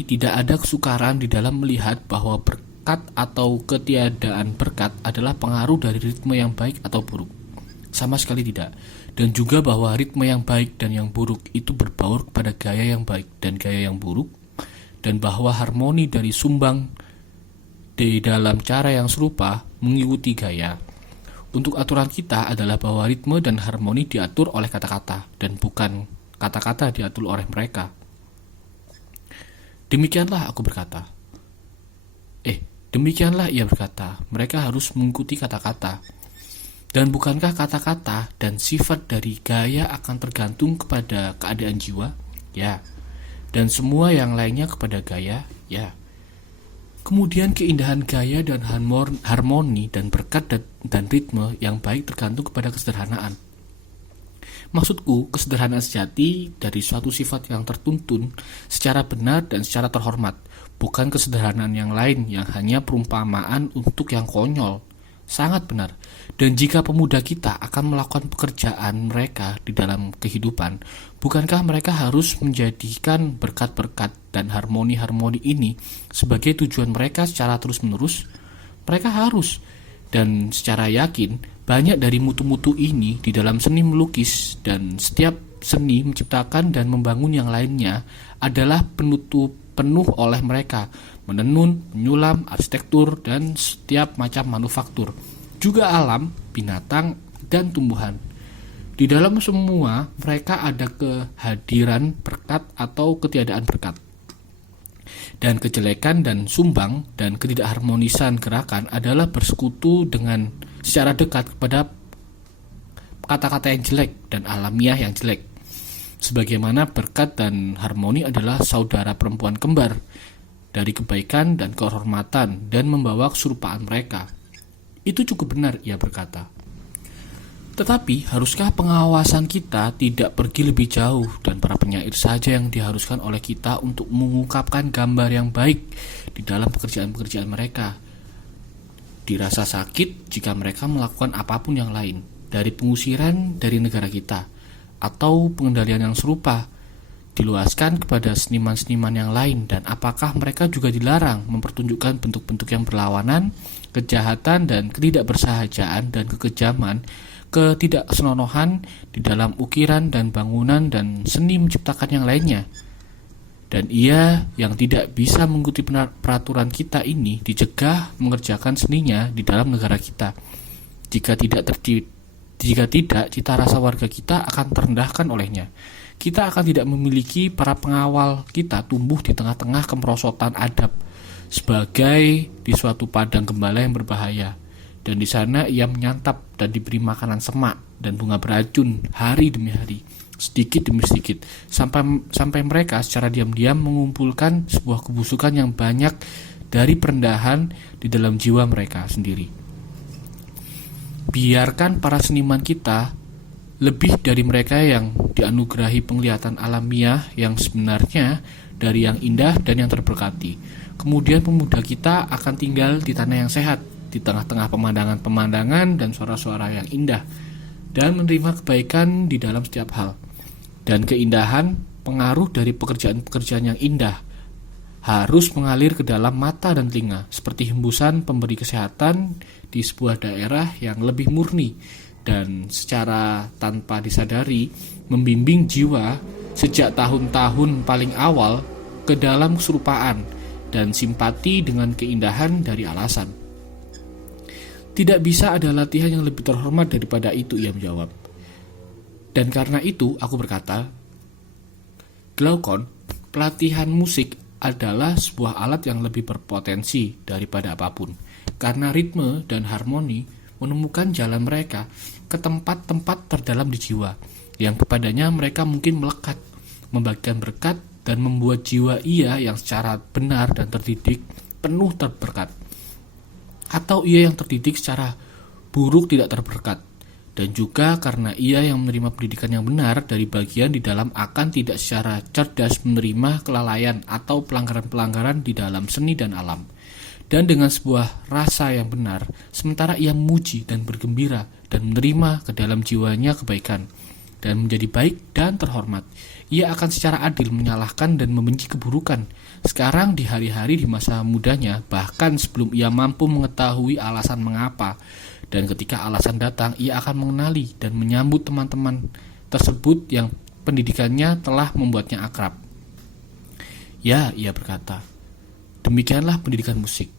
tidak ada kesukaran di dalam melihat bahwa berkat atau ketiadaan berkat adalah pengaruh dari ritme yang baik atau buruk. Sama sekali tidak. Dan juga bahwa ritme yang baik dan yang buruk itu berbaur kepada gaya yang baik dan gaya yang buruk, dan bahwa harmoni dari sumbang di dalam cara yang serupa mengikuti gaya. Untuk aturan kita adalah bahwa ritme dan harmoni diatur oleh kata-kata dan bukan kata-kata diatur oleh mereka. Demikianlah aku berkata. Demikianlah ia berkata, mereka harus mengikuti kata-kata. Dan bukankah kata-kata dan sifat dari gaya akan tergantung kepada keadaan jiwa? Ya. Dan semua yang lainnya kepada gaya? Ya. Kemudian keindahan gaya dan harmoni dan berkat dan ritme yang baik tergantung kepada kesederhanaan. Maksudku, kesederhanaan sejati dari suatu sifat yang tertuntun secara benar dan secara terhormat, bukan kesederhanaan yang lain yang hanya perumpamaan untuk yang konyol. Sangat benar. Dan jika pemuda kita akan melakukan pekerjaan mereka di dalam kehidupan, bukankah mereka harus menjadikan berkat-berkat dan harmoni-harmoni ini sebagai tujuan mereka secara terus-menerus? Mereka harus. Dan secara yakin, banyak dari mutu-mutu ini di dalam seni melukis dan setiap seni menciptakan dan membangun yang lainnya adalah penuh oleh mereka, menenun, menyulam, arsitektur, dan setiap macam manufaktur, juga alam, binatang, dan tumbuhan. Di dalam semua mereka ada kehadiran berkat atau ketiadaan berkat. Dan kejelekan dan sumbang dan ketidakharmonisan gerakan adalah bersekutu dengan secara dekat kepada kata-kata yang jelek dan alamiah yang jelek. Sebagaimana berkat dan harmoni adalah saudara perempuan kembar dari kebaikan dan kehormatan dan membawa keserupaan mereka. Itu cukup benar, ia berkata. Tetapi, haruskah pengawasan kita tidak pergi lebih jauh dan para penyair saja yang diharuskan oleh kita untuk mengungkapkan gambar yang baik di dalam pekerjaan-pekerjaan mereka? Dirasa sakit jika mereka melakukan apapun yang lain, dari pengusiran dari negara kita, atau pengendalian yang serupa, diluaskan kepada seniman-seniman yang lain, dan apakah mereka juga dilarang mempertunjukkan bentuk-bentuk yang berlawanan, kejahatan dan ketidakbersahajaan dan kekejaman, ketidaksenonohan di dalam ukiran dan bangunan dan seni menciptakan yang lainnya. Dan ia yang tidak bisa mengikuti peraturan kita ini dicegah mengerjakan seninya di dalam negara kita. Jika tidak, cita rasa warga kita akan terendahkan olehnya. Kita akan tidak memiliki para pengawal kita tumbuh di tengah-tengah kemerosotan adab, sebagai di suatu padang gembala yang berbahaya. Dan di sana ia menyantap dan diberi makanan semak dan bunga beracun hari demi hari, sedikit demi sedikit, sampai mereka secara diam-diam mengumpulkan sebuah kebusukan yang banyak dari perendahan di dalam jiwa mereka sendiri. Biarkan para seniman kita lebih dari mereka yang dianugerahi penglihatan alamiah yang sebenarnya dari yang indah dan yang terberkati. Kemudian pemuda kita akan tinggal di tanah yang sehat, di tengah-tengah pemandangan-pemandangan dan suara-suara yang indah, dan menerima kebaikan di dalam setiap hal. Dan keindahan, pengaruh dari pekerjaan-pekerjaan yang indah, harus mengalir ke dalam mata dan telinga, seperti hembusan pemberi kesehatan di sebuah daerah yang lebih murni, dan secara tanpa disadari membimbing jiwa sejak tahun-tahun paling awal ke dalam keserupaan dan simpati dengan keindahan dari alasan. Tidak bisa ada latihan yang lebih terhormat daripada itu, ia menjawab. Dan karena itu, aku berkata, Glaukon, pelatihan musik adalah sebuah alat yang lebih berpotensi daripada apapun. Karena ritme dan harmoni menemukan jalan mereka ke tempat-tempat terdalam di jiwa, yang kepadanya mereka mungkin melekat, membagikan berkat, dan membuat jiwa ia yang secara benar dan terdidik penuh terberkat, atau ia yang terdidik secara buruk tidak terberkat, dan juga karena ia yang menerima pendidikan yang benar dari bagian di dalam akan tidak secara cerdas menerima kelalaian atau pelanggaran-pelanggaran di dalam seni dan alam. Dan dengan sebuah rasa yang benar, sementara ia memuji dan bergembira dan menerima ke dalam jiwanya kebaikan dan menjadi baik dan terhormat, ia akan secara adil menyalahkan dan membenci keburukan. Sekarang di hari-hari di masa mudanya, bahkan sebelum ia mampu mengetahui alasan mengapa. Dan ketika alasan datang, ia akan mengenali dan menyambut teman-teman tersebut yang pendidikannya telah membuatnya akrab. Ya, ia berkata, demikianlah pendidikan musik.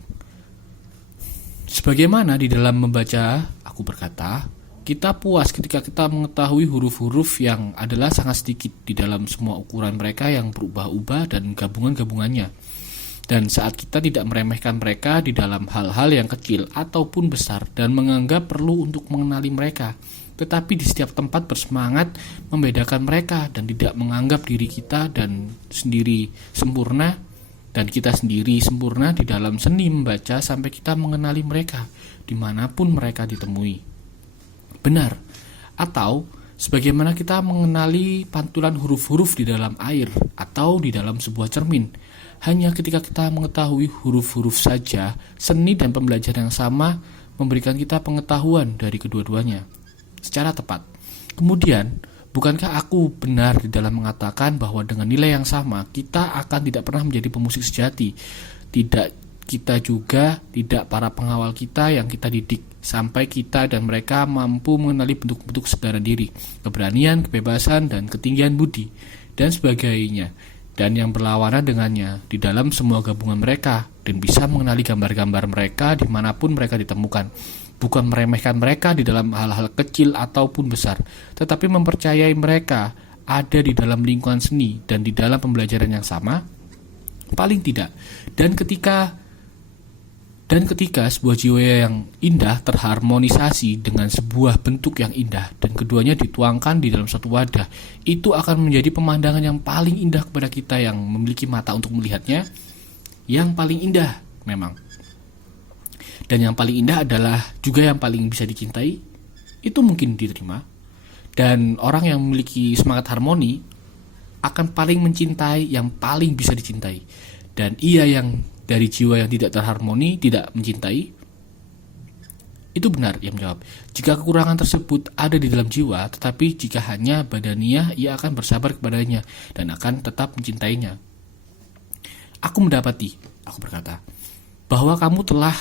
Sebagaimana di dalam membaca, aku berkata, kita puas ketika kita mengetahui huruf-huruf yang adalah sangat sedikit di dalam semua ukuran mereka yang berubah-ubah dan gabungan-gabungannya. Dan saat kita tidak meremehkan mereka di dalam hal-hal yang kecil ataupun besar dan menganggap perlu untuk mengenali mereka, tetapi di setiap tempat bersemangat membedakan mereka dan tidak menganggap diri kita dan sendiri sempurna dan kita sendiri sempurna di dalam seni membaca sampai kita mengenali mereka dimanapun mereka ditemui. Benar, atau sebagaimana kita mengenali pantulan huruf-huruf di dalam air atau di dalam sebuah cermin. Hanya ketika kita mengetahui huruf-huruf saja, seni dan pembelajaran yang sama memberikan kita pengetahuan dari kedua-duanya secara tepat. Kemudian, bukankah aku benar di dalam mengatakan bahwa dengan nilai yang sama, kita akan tidak pernah menjadi pemusik sejati? Tidak kita juga, tidak para pengawal kita yang kita didik, sampai kita dan mereka mampu mengenali bentuk-bentuk kesadaran diri, keberanian, kebebasan, dan ketinggian budi, dan sebagainya, dan yang berlawanan dengannya di dalam semua gabungan mereka, dan bisa mengenali gambar-gambar mereka dimanapun mereka ditemukan. Bukan meremehkan mereka di dalam hal-hal kecil ataupun besar, tetapi mempercayai mereka ada di dalam lingkungan seni dan di dalam pembelajaran yang sama, paling tidak. Dan ketika sebuah jiwa yang indah terharmonisasi dengan sebuah bentuk yang indah dan keduanya dituangkan di dalam satu wadah, itu akan menjadi pemandangan yang paling indah kepada kita yang memiliki mata untuk melihatnya. Yang paling indah memang. Dan yang paling indah adalah juga yang paling bisa dicintai. Itu mungkin diterima. Dan orang yang memiliki semangat harmoni akan paling mencintai yang paling bisa dicintai. Dan ia yang dari jiwa yang tidak terharmoni tidak mencintai. Itu benar, ia menjawab. Jika kekurangan tersebut ada di dalam jiwa, tetapi jika hanya badaniah, ia akan bersabar kepadanya dan akan tetap mencintainya. Aku mendapati, aku berkata, bahwa kamu telah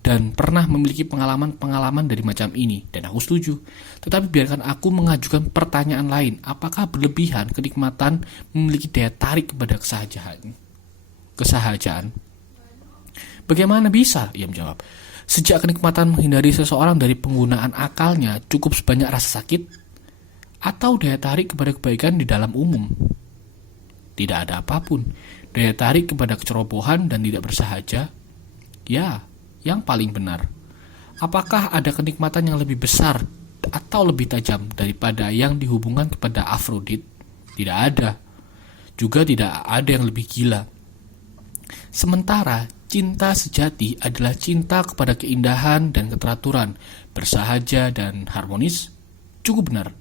dan pernah memiliki pengalaman-pengalaman dari macam ini, dan aku setuju. Tetapi biarkan aku mengajukan pertanyaan lain. Apakah berlebihan kenikmatan memiliki daya tarik kepada kesahajaan? Bagaimana bisa? Ia menjawab. Sejak kenikmatan menghindari seseorang dari penggunaan akalnya cukup sebanyak rasa sakit atau daya tarik kepada kebaikan di dalam umum. Tidak ada apapun. Daya tarik kepada kecerobohan dan tidak bersahaja. Ya, yang paling benar. Apakah ada kenikmatan yang lebih besar atau lebih tajam daripada yang dihubungkan kepada Afrodit? Tidak ada. Juga tidak ada yang lebih gila. Sementara cinta sejati adalah cinta kepada keindahan dan keteraturan, bersahaja dan harmonis. Cukup benar.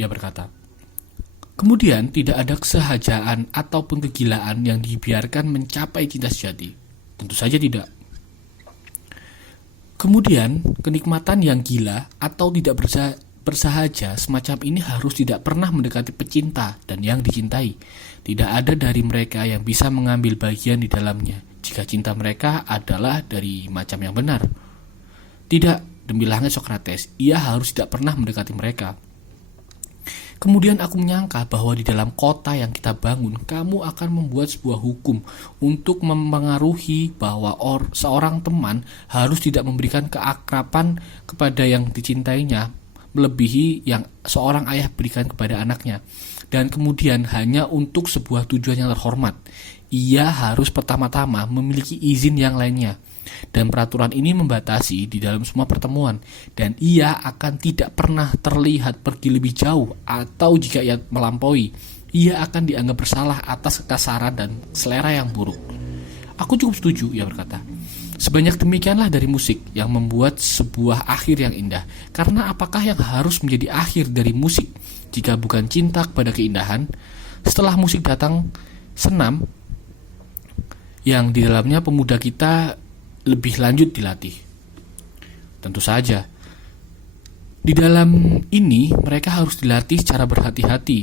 Ia berkata. Kemudian tidak ada kesahajaan ataupun kegilaan yang dibiarkan mencapai cinta sejati. Tentu saja tidak. Kemudian kenikmatan yang gila atau tidak bersahaja semacam ini harus tidak pernah mendekati pecinta dan yang dicintai. Tidak ada dari mereka yang bisa mengambil bagian di dalamnya jika cinta mereka adalah dari macam yang benar. Tidak, demi Sokrates, ia harus tidak pernah mendekati mereka. Kemudian aku menyangka bahwa di dalam kota yang kita bangun, kamu akan membuat sebuah hukum untuk mempengaruhi bahwa seorang teman harus tidak memberikan keakraban kepada yang dicintainya melebihi yang seorang ayah berikan kepada anaknya. Dan kemudian hanya untuk sebuah tujuan yang terhormat, ia harus pertama-tama memiliki izin yang lainnya. Dan peraturan ini membatasi di dalam semua pertemuan, dan ia akan tidak pernah terlihat pergi lebih jauh, atau jika ia melampaui, ia akan dianggap bersalah atas kekasaran dan selera yang buruk. Aku cukup setuju, ia berkata. Sebanyak demikianlah dari musik yang membuat sebuah akhir yang indah. Karena apakah yang harus menjadi akhir dari musik jika bukan cinta kepada keindahan? Setelah musik datang senam yang di dalamnya pemuda kita lebih lanjut dilatih. Tentu saja, di dalam ini mereka harus dilatih secara berhati-hati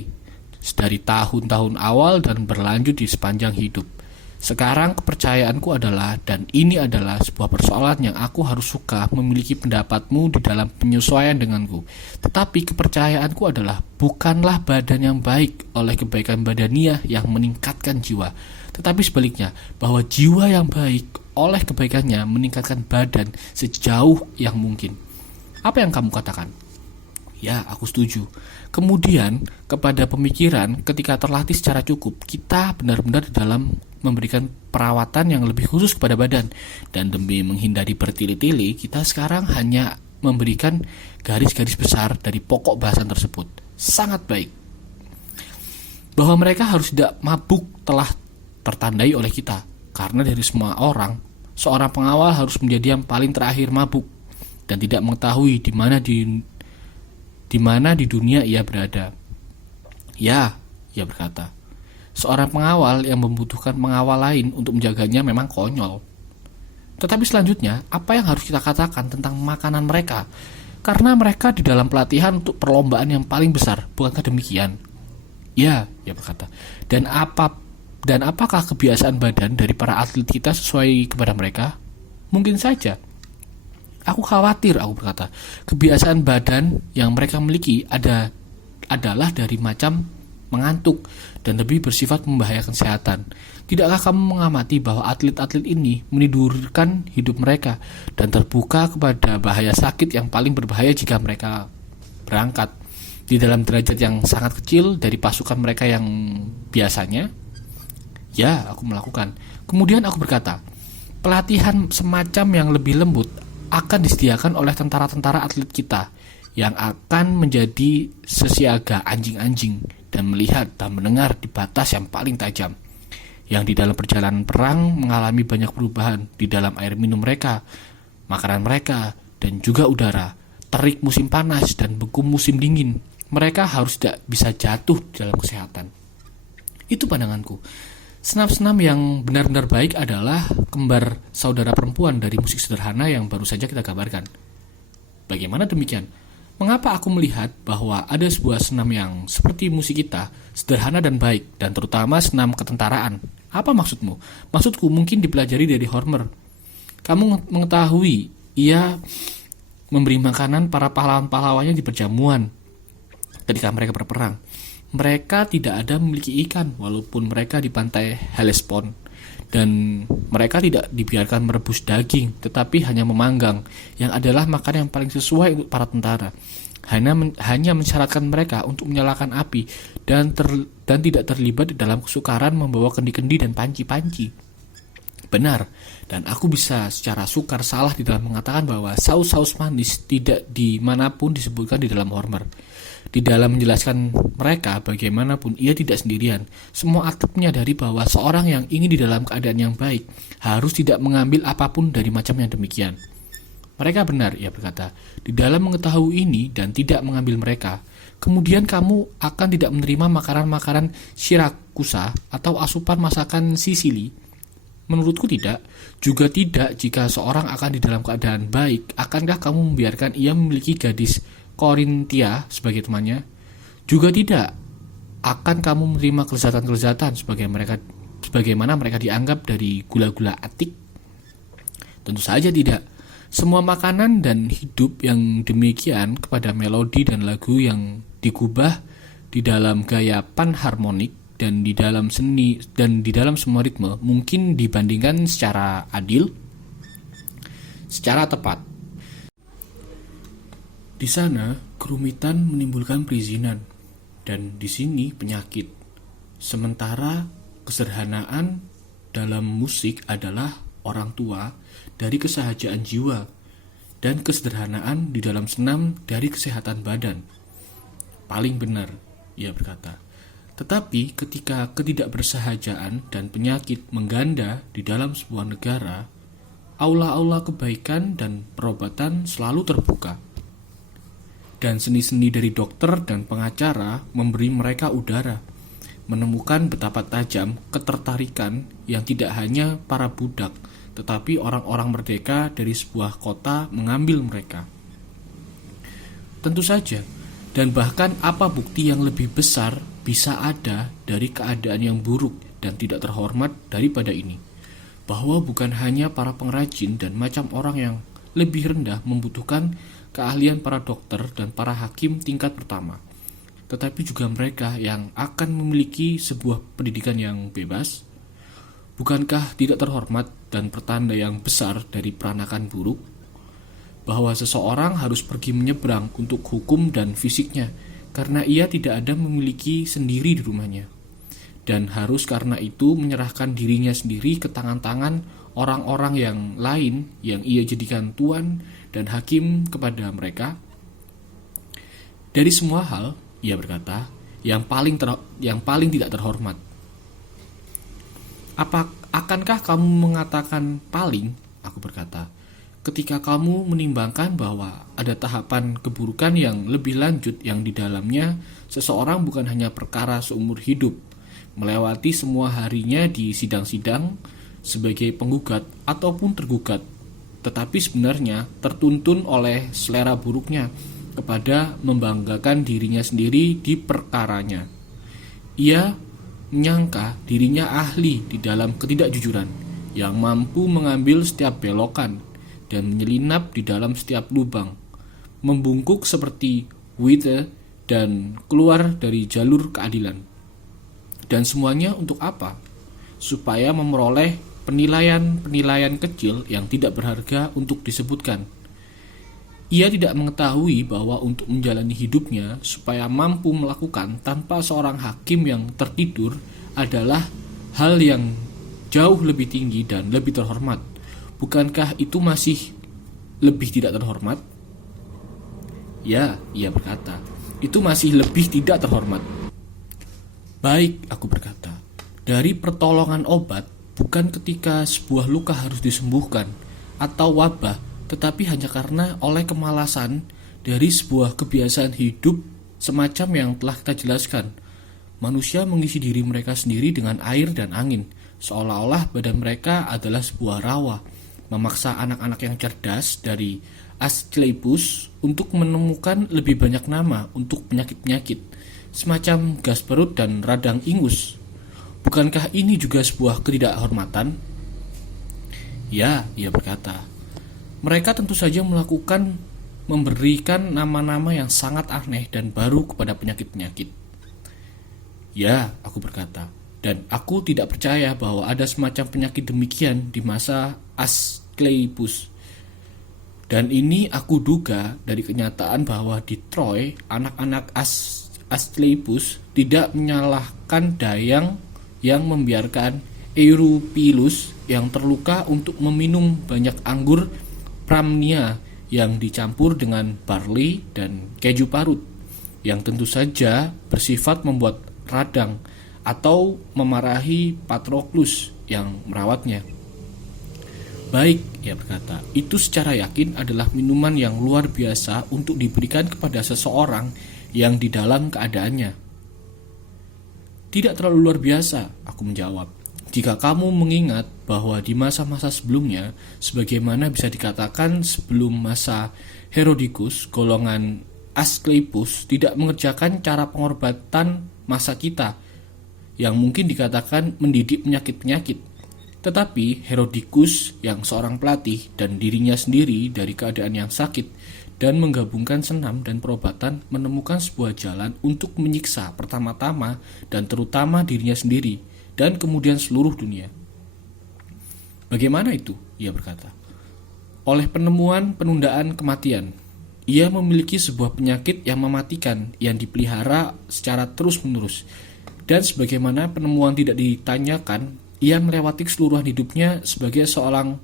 dari tahun-tahun awal dan berlanjut di sepanjang hidup. Sekarang kepercayaanku adalah, dan ini adalah sebuah persoalan yang aku harus suka memiliki pendapatmu di dalam penyesuaian denganku. Tetapi kepercayaanku adalah bukanlah badan yang baik oleh kebaikan badaniah yang meningkatkan jiwa, tetapi sebaliknya, bahwa jiwa yang baik oleh kebaikannya meningkatkan badan sejauh yang mungkin. Apa yang kamu katakan? Ya, aku setuju. Kemudian, kepada pemikiran, ketika terlatih secara cukup, kita benar-benar di dalam memberikan perawatan yang lebih khusus kepada badan. Dan demi menghindari bertele-tele, kita sekarang hanya memberikan garis-garis besar dari pokok bahasan tersebut. Sangat baik. Bahwa mereka harus tidak mabuk telah tertandai oleh kita. Karena dari semua orang, seorang pengawal harus menjadi yang paling terakhir mabuk dan tidak mengetahui di mana di dunia ia berada. Ya, ia berkata. Seorang pengawal yang membutuhkan pengawal lain untuk menjaganya memang konyol. Tetapi selanjutnya, apa yang harus kita katakan tentang makanan mereka? Karena mereka di dalam pelatihan untuk perlombaan yang paling besar, bukankah demikian? Ya, ia berkata. Dan apakah kebiasaan badan dari para atlet kita sesuai kepada mereka? Mungkin saja. Aku khawatir, aku berkata. Kebiasaan badan yang mereka miliki adalah dari macam mengantuk dan lebih bersifat membahayakan kesehatan. Tidakkah kamu mengamati bahwa atlet-atlet ini menidurkan hidup mereka dan terbuka kepada bahaya sakit yang paling berbahaya jika mereka berangkat di dalam derajat yang sangat kecil dari pasukan mereka yang biasanya? Ya, aku melakukan. Kemudian aku berkata, pelatihan semacam yang lebih lembut akan disediakan oleh tentara-tentara atlet kita yang akan menjadi sesiaga anjing-anjing dan melihat dan mendengar di batas yang paling tajam, yang di dalam perjalanan perang mengalami banyak perubahan di dalam air minum mereka, makanan mereka, dan juga udara, terik musim panas dan beku musim dingin. Mereka harus tidak bisa jatuh dalam kesehatan. Itu pandanganku. Senam-senam yang benar-benar baik adalah kembar saudara perempuan dari musik sederhana yang baru saja kita gambarkan. Bagaimana demikian? Mengapa aku melihat bahwa ada sebuah senam yang seperti musik kita, sederhana dan baik, dan terutama senam ketentaraan? Apa maksudmu? Maksudku mungkin dipelajari dari Hormer. Kamu mengetahui, ia memberi makanan para pahlawan-pahlawannya di perjamuan ketika mereka berperang. Mereka tidak ada memiliki ikan, walaupun mereka di pantai Hellespont. Dan mereka tidak dibiarkan merebus daging, tetapi hanya memanggang, yang adalah makanan yang paling sesuai untuk para tentara. Hanya mensyaratkan mereka untuk menyalakan api dan tidak terlibat di dalam kesukaran membawa kendi-kendi dan panci-panci. Benar, dan aku bisa secara sukar salah di dalam mengatakan bahwa saus-saus manis tidak dimanapun disebutkan di dalam Hormer. Di dalam menjelaskan mereka bagaimanapun ia tidak sendirian. Semua atlet menyadari bahwa seorang yang ingin di dalam keadaan yang baik harus tidak mengambil apapun dari macam yang demikian. Mereka benar, ia berkata, di dalam mengetahui ini dan tidak mengambil mereka. Kemudian kamu akan tidak menerima makanan-makanan Syrakusa atau asupan masakan Sisili. Menurutku tidak. Juga tidak jika seorang akan di dalam keadaan baik. Akankah kamu membiarkan ia memiliki gadis Korintia sebagai temannya? Juga tidak. Akan kamu menerima kelezatan-kelezatan sebagaimana mereka dianggap dari gula-gula atik? Tentu saja tidak. Semua makanan dan hidup yang demikian kepada melodi dan lagu yang digubah di dalam gaya panharmonik dan di dalam seni dan di dalam semua ritme mungkin dibandingkan secara adil, secara tepat. Di sana, kerumitan menimbulkan perizinan, dan di sini penyakit. Sementara kesederhanaan dalam musik adalah orang tua dari kesahajaan jiwa, dan kesederhanaan di dalam senam dari kesehatan badan. Paling benar, ia berkata. Tetapi ketika ketidakbersahajaan dan penyakit mengganda di dalam sebuah negara, aula-aula kebaikan dan perobatan selalu terbuka. Dan seni-seni dari dokter dan pengacara memberi mereka udara, menemukan betapa tajam ketertarikan yang tidak hanya para budak, tetapi orang-orang merdeka dari sebuah kota mengambil mereka. Tentu saja, dan bahkan apa bukti yang lebih besar bisa ada dari keadaan yang buruk dan tidak terhormat daripada ini, bahwa bukan hanya para pengrajin dan macam orang yang lebih rendah membutuhkan keahlian para dokter dan para hakim tingkat pertama, tetapi juga mereka yang akan memiliki sebuah pendidikan yang bebas. Bukankah tidak terhormat dan pertanda yang besar dari peranakan buruk, bahwa seseorang harus pergi menyeberang untuk hukum dan fisiknya, karena ia tidak ada memiliki sendiri di rumahnya, dan harus karena itu menyerahkan dirinya sendiri ke tangan-tangan orang-orang yang lain yang ia jadikan tuan dan hakim kepada mereka? Dari semua hal, ia berkata, yang paling tidak terhormat. Akankah kamu mengatakan paling? Aku berkata, ketika kamu menimbangkan bahwa ada tahapan keburukan yang lebih lanjut yang di dalamnya seseorang bukan hanya perkara seumur hidup, melewati semua harinya di sidang-sidang sebagai penggugat ataupun tergugat, tetapi sebenarnya tertuntun oleh selera buruknya kepada membanggakan dirinya sendiri di perkaranya. Ia menyangka dirinya ahli di dalam ketidakjujuran yang mampu mengambil setiap belokan dan menyelinap di dalam setiap lubang, membungkuk seperti Witte dan keluar dari jalur keadilan. Dan semuanya untuk apa? Supaya memperoleh penilaian-penilaian kecil yang tidak berharga untuk disebutkan. Ia tidak mengetahui bahwa untuk menjalani hidupnya supaya mampu melakukan tanpa seorang hakim yang tertidur adalah hal yang jauh lebih tinggi dan lebih terhormat. Bukankah itu masih lebih tidak terhormat? Ya, ia berkata, itu masih lebih tidak terhormat. Baik, aku berkata, dari pertolongan obat bukan ketika sebuah luka harus disembuhkan atau wabah, tetapi hanya karena oleh kemalasan dari sebuah kebiasaan hidup semacam yang telah kita jelaskan. Manusia mengisi diri mereka sendiri dengan air dan angin, seolah-olah badan mereka adalah sebuah rawa, memaksa anak-anak yang cerdas dari Asclepius untuk menemukan lebih banyak nama untuk penyakit-penyakit, semacam gas perut dan radang ingus. Bukankah ini juga sebuah ketidakhormatan? Ya, ia berkata, mereka tentu saja memberikan nama-nama yang sangat aneh dan baru kepada penyakit-penyakit. Ya, aku berkata, dan aku tidak percaya bahwa ada semacam penyakit demikian di masa Asclepius. Dan ini aku duga dari kenyataan bahwa di Troy, anak-anak Asclepius tidak menyalahkan Dayang yang membiarkan Eurypylus yang terluka untuk meminum banyak anggur Pramnia yang dicampur dengan barley dan keju parut, yang tentu saja bersifat membuat radang, atau memarahi Patroclus yang merawatnya. Baik, ia berkata, itu secara yakin adalah minuman yang luar biasa untuk diberikan kepada seseorang yang di dalam keadaannya. Tidak terlalu luar biasa, aku menjawab. Jika kamu mengingat bahwa di masa-masa sebelumnya, sebagaimana bisa dikatakan sebelum masa Herodicus, golongan Asclepius tidak mengerjakan cara pengobatan masa kita, yang mungkin dikatakan mendidik penyakit-penyakit. Tetapi Herodicus yang seorang pelatih dan dirinya sendiri dari keadaan yang sakit dan menggabungkan senam dan perobatan menemukan sebuah jalan untuk menyiksa pertama-tama dan terutama dirinya sendiri dan kemudian seluruh dunia. Bagaimana itu? Ia berkata. Oleh penemuan penundaan kematian. Ia memiliki sebuah penyakit yang mematikan yang dipelihara secara terus-menerus. Dan sebagaimana penemuan tidak ditanyakan, ia melewati keseluruhan hidupnya sebagai seorang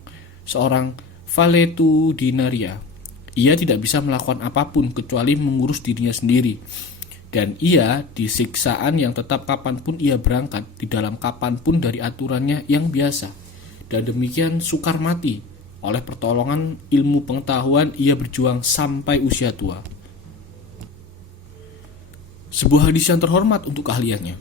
valetudinaria. Ia tidak bisa melakukan apapun kecuali mengurus dirinya sendiri. Dan ia di siksaan yang tetap kapanpun ia berangkat, di dalam kapanpun dari aturannya yang biasa. Dan demikian sukar mati, oleh pertolongan ilmu pengetahuan ia berjuang sampai usia tua. Sebuah hadis yang terhormat untuk keahliannya.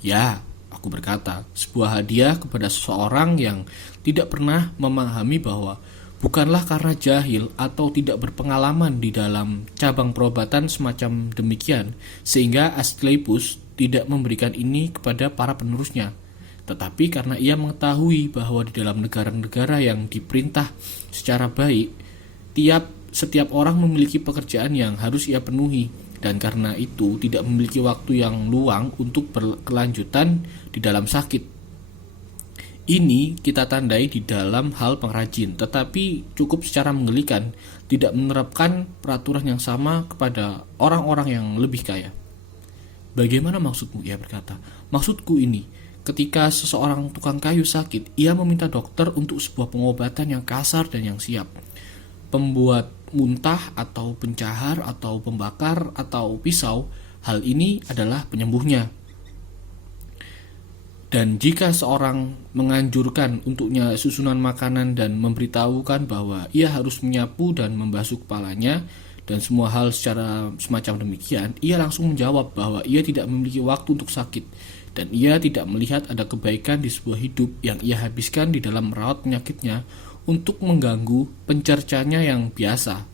Ya, aku berkata, sebuah hadiah kepada seseorang yang tidak pernah memahami bahwa bukanlah karena jahil atau tidak berpengalaman di dalam cabang perobatan semacam demikian, sehingga Asklepios tidak memberikan ini kepada para penerusnya, tetapi karena ia mengetahui bahwa di dalam negara-negara yang diperintah secara baik, setiap orang memiliki pekerjaan yang harus ia penuhi, dan karena itu tidak memiliki waktu yang luang untuk berkelanjutan di dalam sakit. Ini kita tandai di dalam hal pengrajin, tetapi cukup secara menggelikan tidak menerapkan peraturan yang sama kepada orang-orang yang lebih kaya. Bagaimana maksudmu? Ia berkata, maksudku ini, ketika seseorang tukang kayu sakit, ia meminta dokter untuk sebuah pengobatan yang kasar dan yang siap. Pembuat muntah atau pencahar atau pembakar atau pisau, hal ini adalah penyembuhnya. Dan jika seorang menganjurkan untuknya susunan makanan dan memberitahukan bahwa ia harus menyapu dan membasuh kepalanya dan semua hal secara semacam demikian, ia langsung menjawab bahwa ia tidak memiliki waktu untuk sakit dan ia tidak melihat ada kebaikan di sebuah hidup yang ia habiskan di dalam merawat penyakitnya untuk mengganggu pencercanya yang biasa.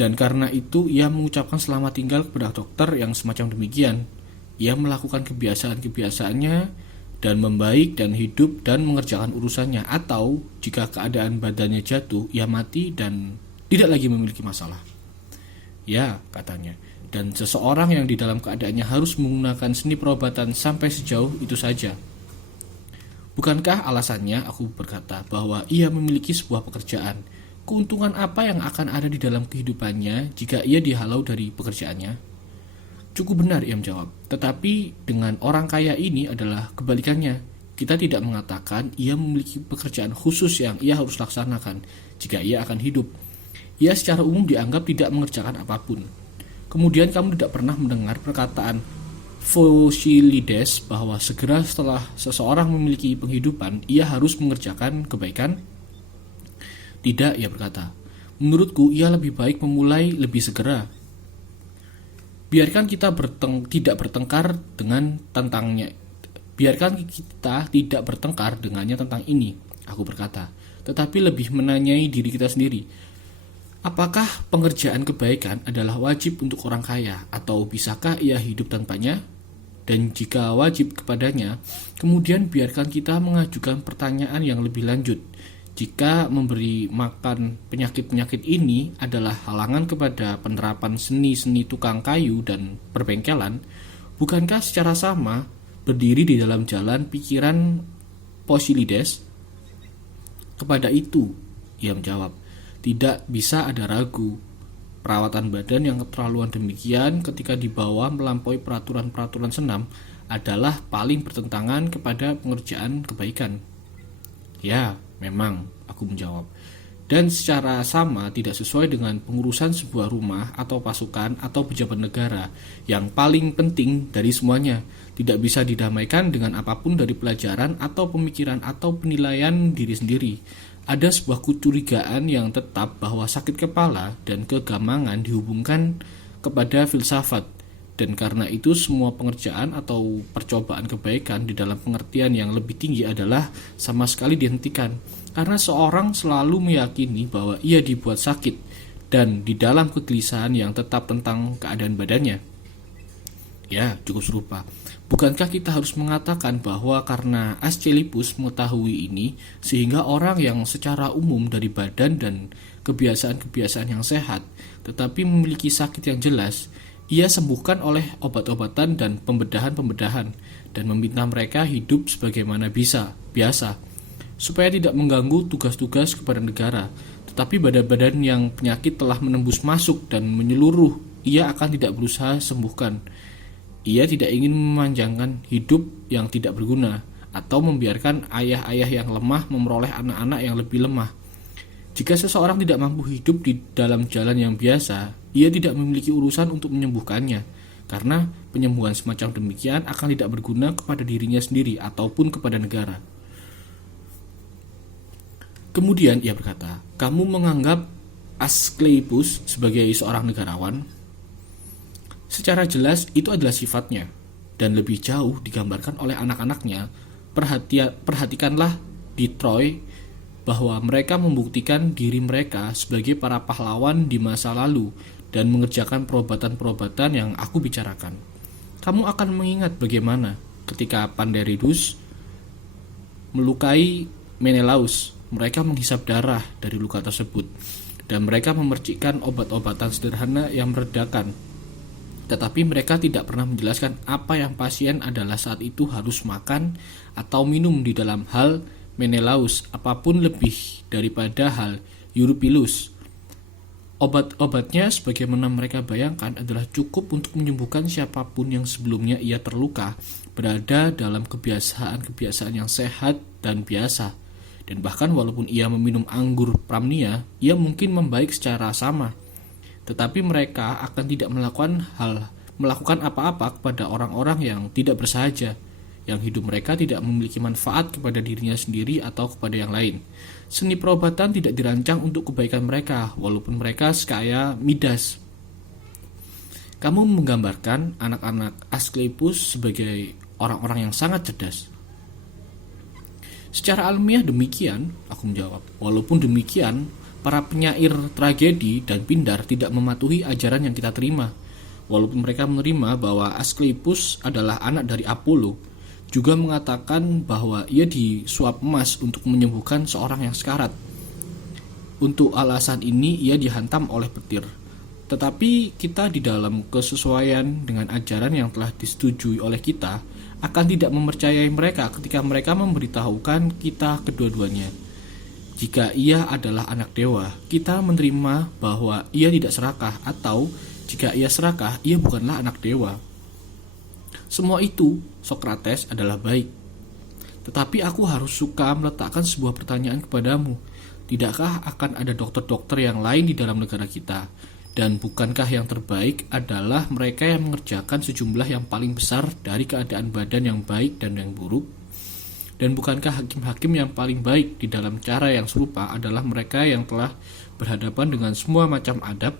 Dan karena itu ia mengucapkan selamat tinggal kepada dokter yang semacam demikian. Ia melakukan kebiasaan-kebiasaannya dan membaik dan hidup dan mengerjakan urusannya, atau jika keadaan badannya jatuh, ia mati dan tidak lagi memiliki masalah. Ya, katanya. Dan seseorang yang di dalam keadaannya harus menggunakan seni perobatan sampai sejauh itu saja. Bukankah alasannya, aku berkata, bahwa ia memiliki sebuah pekerjaan? Keuntungan apa yang akan ada di dalam kehidupannya jika ia dihalau dari pekerjaannya? Cukup benar, ia menjawab. Tetapi dengan orang kaya ini adalah kebalikannya. Kita tidak mengatakan ia memiliki pekerjaan khusus yang ia harus laksanakan jika ia akan hidup. Ia secara umum dianggap tidak mengerjakan apapun. Kemudian kamu tidak pernah mendengar perkataan Phocylides bahwa segera setelah seseorang memiliki penghidupan, ia harus mengerjakan kebaikan? Tidak, ia berkata. Menurutku, ia lebih baik memulai lebih segera. Biarkan kita tidak bertengkar dengan tentangnya. Biarkan kita tidak bertengkar dengannya tentang ini, aku berkata. Tetapi lebih menanyai diri kita sendiri. Apakah pengerjaan kebaikan adalah wajib untuk orang kaya, atau bisakah ia hidup tanpanya? Dan jika wajib kepadanya, kemudian biarkan kita mengajukan pertanyaan yang lebih lanjut. Jika memberi makan penyakit-penyakit ini adalah halangan kepada penerapan seni-seni tukang kayu dan perbengkelan, bukankah secara sama berdiri di dalam jalan pikiran Phocylides? Kepada itu, ia menjawab, tidak bisa ada ragu. Perawatan badan yang keterlaluan demikian ketika dibawa melampaui peraturan-peraturan senam adalah paling bertentangan kepada pengerjaan kebaikan. Ya, memang, aku menjawab. Dan secara sama tidak sesuai dengan pengurusan sebuah rumah atau pasukan atau pejabat negara yang paling penting dari semuanya. Tidak bisa didamaikan dengan apapun dari pelajaran atau pemikiran atau penilaian diri sendiri. Ada sebuah kecurigaan yang tetap bahwa sakit kepala dan kegamangan dihubungkan kepada filsafat. Dan karena itu semua pengerjaan atau percobaan kebaikan di dalam pengertian yang lebih tinggi adalah sama sekali dihentikan. Karena seorang selalu meyakini bahwa ia dibuat sakit dan di dalam kegelisahan yang tetap tentang keadaan badannya. Ya, cukup serupa. Bukankah kita harus mengatakan bahwa karena Asklepios mengetahui ini, sehingga orang yang secara umum dari badan dan kebiasaan-kebiasaan yang sehat, tetapi memiliki sakit yang jelas, ia sembuhkan oleh obat-obatan dan pembedahan-pembedahan, dan meminta mereka hidup sebagaimana biasa, supaya tidak mengganggu tugas-tugas kepada negara. Tetapi badan-badan yang penyakit telah menembus masuk dan menyeluruh, ia akan tidak berusaha sembuhkan. Ia tidak ingin memanjangkan hidup yang tidak berguna, atau membiarkan ayah-ayah yang lemah memperoleh anak-anak yang lebih lemah. Jika seseorang tidak mampu hidup di dalam jalan yang biasa, ia tidak memiliki urusan untuk menyembuhkannya, karena penyembuhan semacam demikian akan tidak berguna kepada dirinya sendiri ataupun kepada negara. Kemudian ia berkata, kamu menganggap Asklepios sebagai seorang negarawan? Secara jelas itu adalah sifatnya, dan lebih jauh digambarkan oleh anak-anaknya. Perhatikanlah di Troy bahwa mereka membuktikan diri mereka sebagai para pahlawan di masa lalu dan mengerjakan perobatan-perobatan yang aku bicarakan. Kamu akan mengingat bagaimana ketika Pandaridus melukai Menelaus, mereka menghisap darah dari luka tersebut, dan mereka memercikkan obat-obatan sederhana yang meredakan. Tetapi mereka tidak pernah menjelaskan apa yang pasien adalah saat itu harus makan atau minum di dalam hal Menelaus, apapun lebih daripada hal Eurypylus. Obat-obatnya sebagaimana mereka bayangkan adalah cukup untuk menyembuhkan siapapun yang sebelumnya ia terluka, berada dalam kebiasaan-kebiasaan yang sehat dan biasa. Dan bahkan walaupun ia meminum anggur Pramnia, ia mungkin membaik secara sama. Tetapi mereka akan tidak melakukan apa-apa kepada orang-orang yang tidak bersahaja, yang hidup mereka tidak memiliki manfaat kepada dirinya sendiri atau kepada yang lain. Seni perobatan tidak dirancang untuk kebaikan mereka, walaupun mereka sekaya Midas. Kamu menggambarkan anak-anak Asklepios sebagai orang-orang yang sangat cerdas. Secara alamiah demikian, aku menjawab. Walaupun demikian, para penyair tragedi dan Pindar tidak mematuhi ajaran yang kita terima. Walaupun mereka menerima bahwa Asklepios adalah anak dari Apollo, juga mengatakan bahwa ia disuap emas untuk menyembuhkan seorang yang sekarat. Untuk alasan ini ia dihantam oleh petir. Tetapi kita di dalam kesesuaian dengan ajaran yang telah disetujui oleh kita akan tidak mempercayai mereka ketika mereka memberitahukan kita kedua-duanya. Jika ia adalah anak dewa, kita menerima bahwa ia tidak serakah, atau jika ia serakah, ia bukanlah anak dewa. Semua itu, Sokrates, adalah baik. Tetapi aku harus suka meletakkan sebuah pertanyaan kepadamu. Tidakkah akan ada dokter-dokter yang lain di dalam negara kita? Dan bukankah yang terbaik adalah mereka yang mengerjakan sejumlah yang paling besar dari keadaan badan yang baik dan yang buruk? Dan bukankah hakim-hakim yang paling baik di dalam cara yang serupa adalah mereka yang telah berhadapan dengan semua macam adab?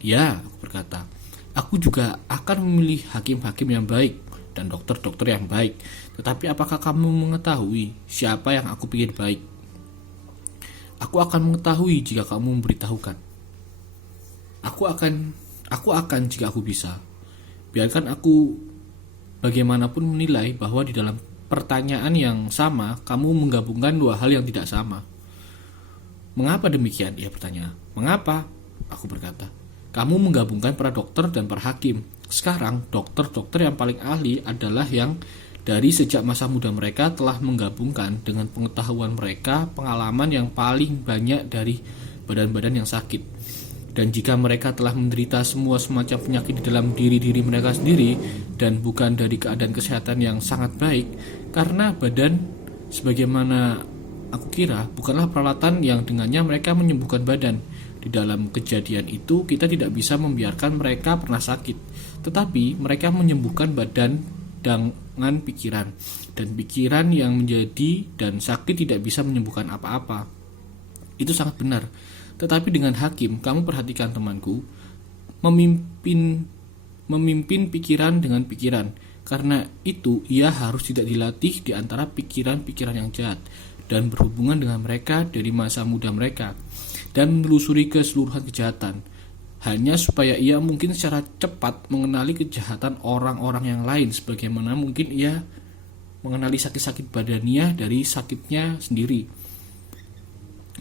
Ya, aku berkata, aku juga akan memilih hakim-hakim yang baik dan dokter-dokter yang baik. Tetapi apakah kamu mengetahui siapa yang aku pikir baik? Aku akan mengetahui jika kamu memberitahukan. Aku akan jika aku bisa. Biarkan aku bagaimanapun menilai bahwa di dalam pertanyaan yang sama, kamu menggabungkan dua hal yang tidak sama. Mengapa demikian? Ia bertanya. Mengapa? Aku berkata. Kamu menggabungkan para dokter dan para hakim. Sekarang, dokter-dokter yang paling ahli adalah yang dari sejak masa muda mereka telah menggabungkan dengan pengetahuan mereka pengalaman yang paling banyak dari badan-badan yang sakit. Dan jika mereka telah menderita semua semacam penyakit di dalam diri-diri mereka sendiri dan bukan dari keadaan kesehatan yang sangat baik, karena badan, sebagaimana aku kira, bukanlah peralatan yang dengannya mereka menyembuhkan badan. Di dalam kejadian itu kita tidak bisa membiarkan mereka pernah sakit, tetapi mereka menyembuhkan badan dengan pikiran, dan pikiran yang menjadi dan sakit tidak bisa menyembuhkan apa-apa. Itu sangat benar. Tetapi dengan hakim, kamu perhatikan temanku, memimpin pikiran dengan pikiran. Karena itu ia harus tidak dilatih di antara pikiran-pikiran yang jahat dan berhubungan dengan mereka dari masa muda mereka dan menelusuri keseluruhan kejahatan, hanya supaya ia mungkin secara cepat mengenali kejahatan orang-orang yang lain, sebagaimana mungkin ia mengenali sakit-sakit badannya dari sakitnya sendiri.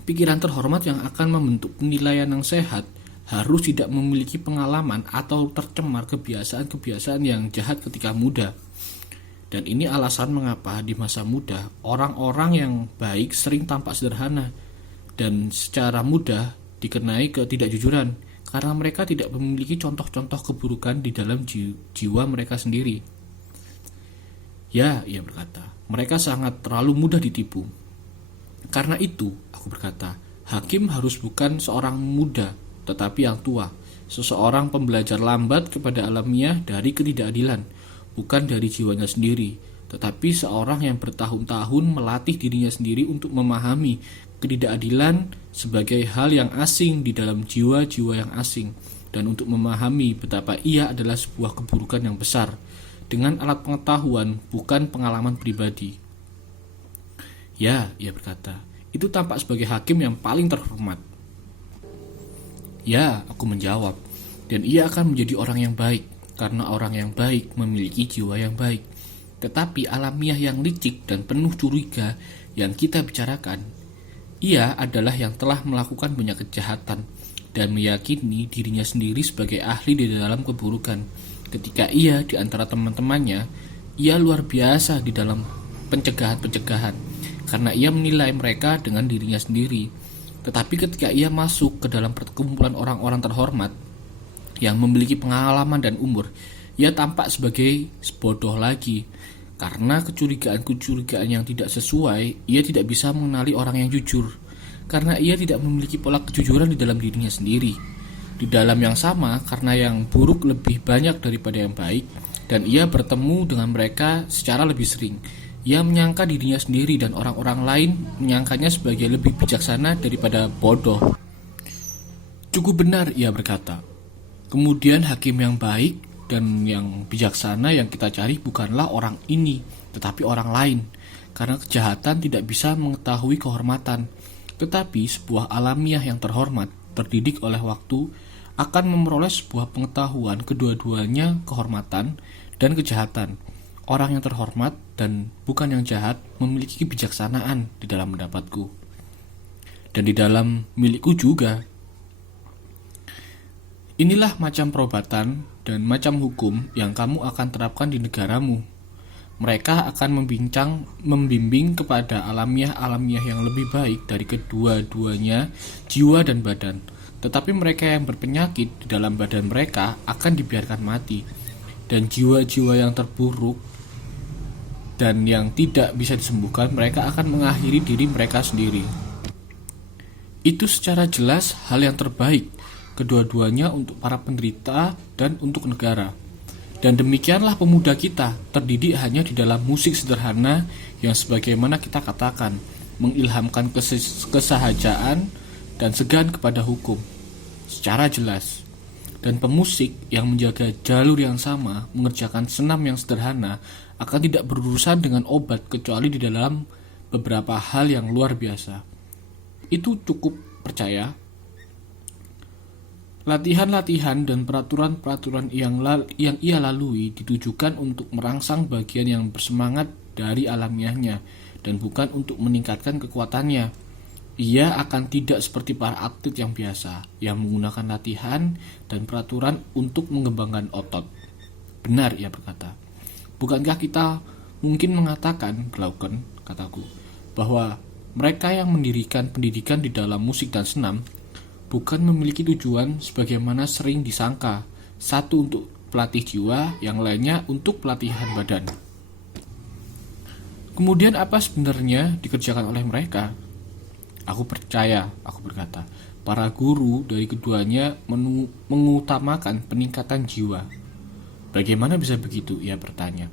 Pikiran terhormat yang akan membentuk penilaian yang sehat harus tidak memiliki pengalaman atau tercemar kebiasaan-kebiasaan yang jahat ketika muda. Dan ini alasan mengapa di masa muda orang-orang yang baik sering tampak sederhana dan secara mudah dikenai ketidakjujuran, karena mereka tidak memiliki contoh-contoh keburukan di dalam jiwa mereka sendiri. Ya, ia berkata, mereka sangat terlalu mudah ditipu. Karena itu, aku berkata, hakim harus bukan seorang muda, tetapi yang tua. Seseorang pembelajar lambat kepada alamiah dari ketidakadilan, bukan dari jiwanya sendiri, tetapi seorang yang bertahun-tahun melatih dirinya sendiri untuk memahami ketidakadilan sebagai hal yang asing di dalam jiwa-jiwa yang asing, dan untuk memahami betapa ia adalah sebuah keburukan yang besar, dengan alat pengetahuan, bukan pengalaman pribadi. Ya, ia berkata, itu tampak sebagai hakim yang paling terhormat. Ya, aku menjawab, dan ia akan menjadi orang yang baik, karena orang yang baik memiliki jiwa yang baik. Tetapi alamiah yang licik dan penuh curiga yang kita bicarakan, ia adalah yang telah melakukan banyak kejahatan dan meyakini dirinya sendiri sebagai ahli di dalam keburukan. Ketika ia di antara teman-temannya, ia luar biasa di dalam pencegahan-pencegahan, karena ia menilai mereka dengan dirinya sendiri. Tetapi ketika ia masuk ke dalam perkumpulan orang-orang terhormat yang memiliki pengalaman dan umur, ia tampak sebagai bodoh lagi. Karena kecurigaan-kecurigaan yang tidak sesuai, ia tidak bisa mengenali orang yang jujur. Karena ia tidak memiliki pola kejujuran di dalam dirinya sendiri. Di dalam yang sama, karena yang buruk lebih banyak daripada yang baik, dan ia bertemu dengan mereka secara lebih sering. Ia menyangka dirinya sendiri dan orang-orang lain menyangkanya sebagai lebih bijaksana daripada bodoh. Cukup benar, ia berkata. Kemudian hakim yang baik dan yang bijaksana yang kita cari bukanlah orang ini, tetapi orang lain. Karena kejahatan tidak bisa mengetahui kehormatan. Tetapi sebuah alamiah yang terhormat, terdidik oleh waktu, akan memperoleh sebuah pengetahuan kedua-duanya kehormatan dan kejahatan. Orang yang terhormat dan bukan yang jahat memiliki kebijaksanaan di dalam pendapatku. Dan di dalam milikku juga. Inilah macam perobatan dan macam hukum yang kamu akan terapkan di negaramu. Mereka akan membimbing kepada alamiah-alamiah yang lebih baik dari kedua-duanya jiwa dan badan. Tetapi mereka yang berpenyakit di dalam badan mereka akan dibiarkan mati. Dan jiwa-jiwa yang terburuk dan yang tidak bisa disembuhkan, mereka akan mengakhiri diri mereka sendiri. Itu secara jelas hal yang terbaik, kedua-duanya untuk para penderita dan untuk negara. Dan demikianlah pemuda kita, terdidik hanya di dalam musik sederhana yang sebagaimana kita katakan, mengilhamkan kesahajaan dan segan kepada hukum. Secara jelas. Dan pemusik yang menjaga jalur yang sama, mengerjakan senam yang sederhana, akan tidak berurusan dengan obat kecuali di dalam beberapa hal yang luar biasa. Itu cukup percaya. Latihan-latihan dan peraturan-peraturan yang ia lalui ditujukan untuk merangsang bagian yang bersemangat dari alamiahnya dan bukan untuk meningkatkan kekuatannya. Ia akan tidak seperti para atlet yang biasa, yang menggunakan latihan dan peraturan untuk mengembangkan otot. Benar, ia berkata. Bukankah kita mungkin mengatakan, Glaucon, kataku, bahwa mereka yang mendirikan pendidikan di dalam musik dan senam bukan memiliki tujuan sebagaimana sering disangka, satu untuk pelatih jiwa, yang lainnya untuk pelatihan badan. Kemudian apa sebenarnya dikerjakan oleh mereka? Aku percaya, aku berkata, para guru dari keduanya mengutamakan peningkatan jiwa. Bagaimana bisa begitu? Ia bertanya.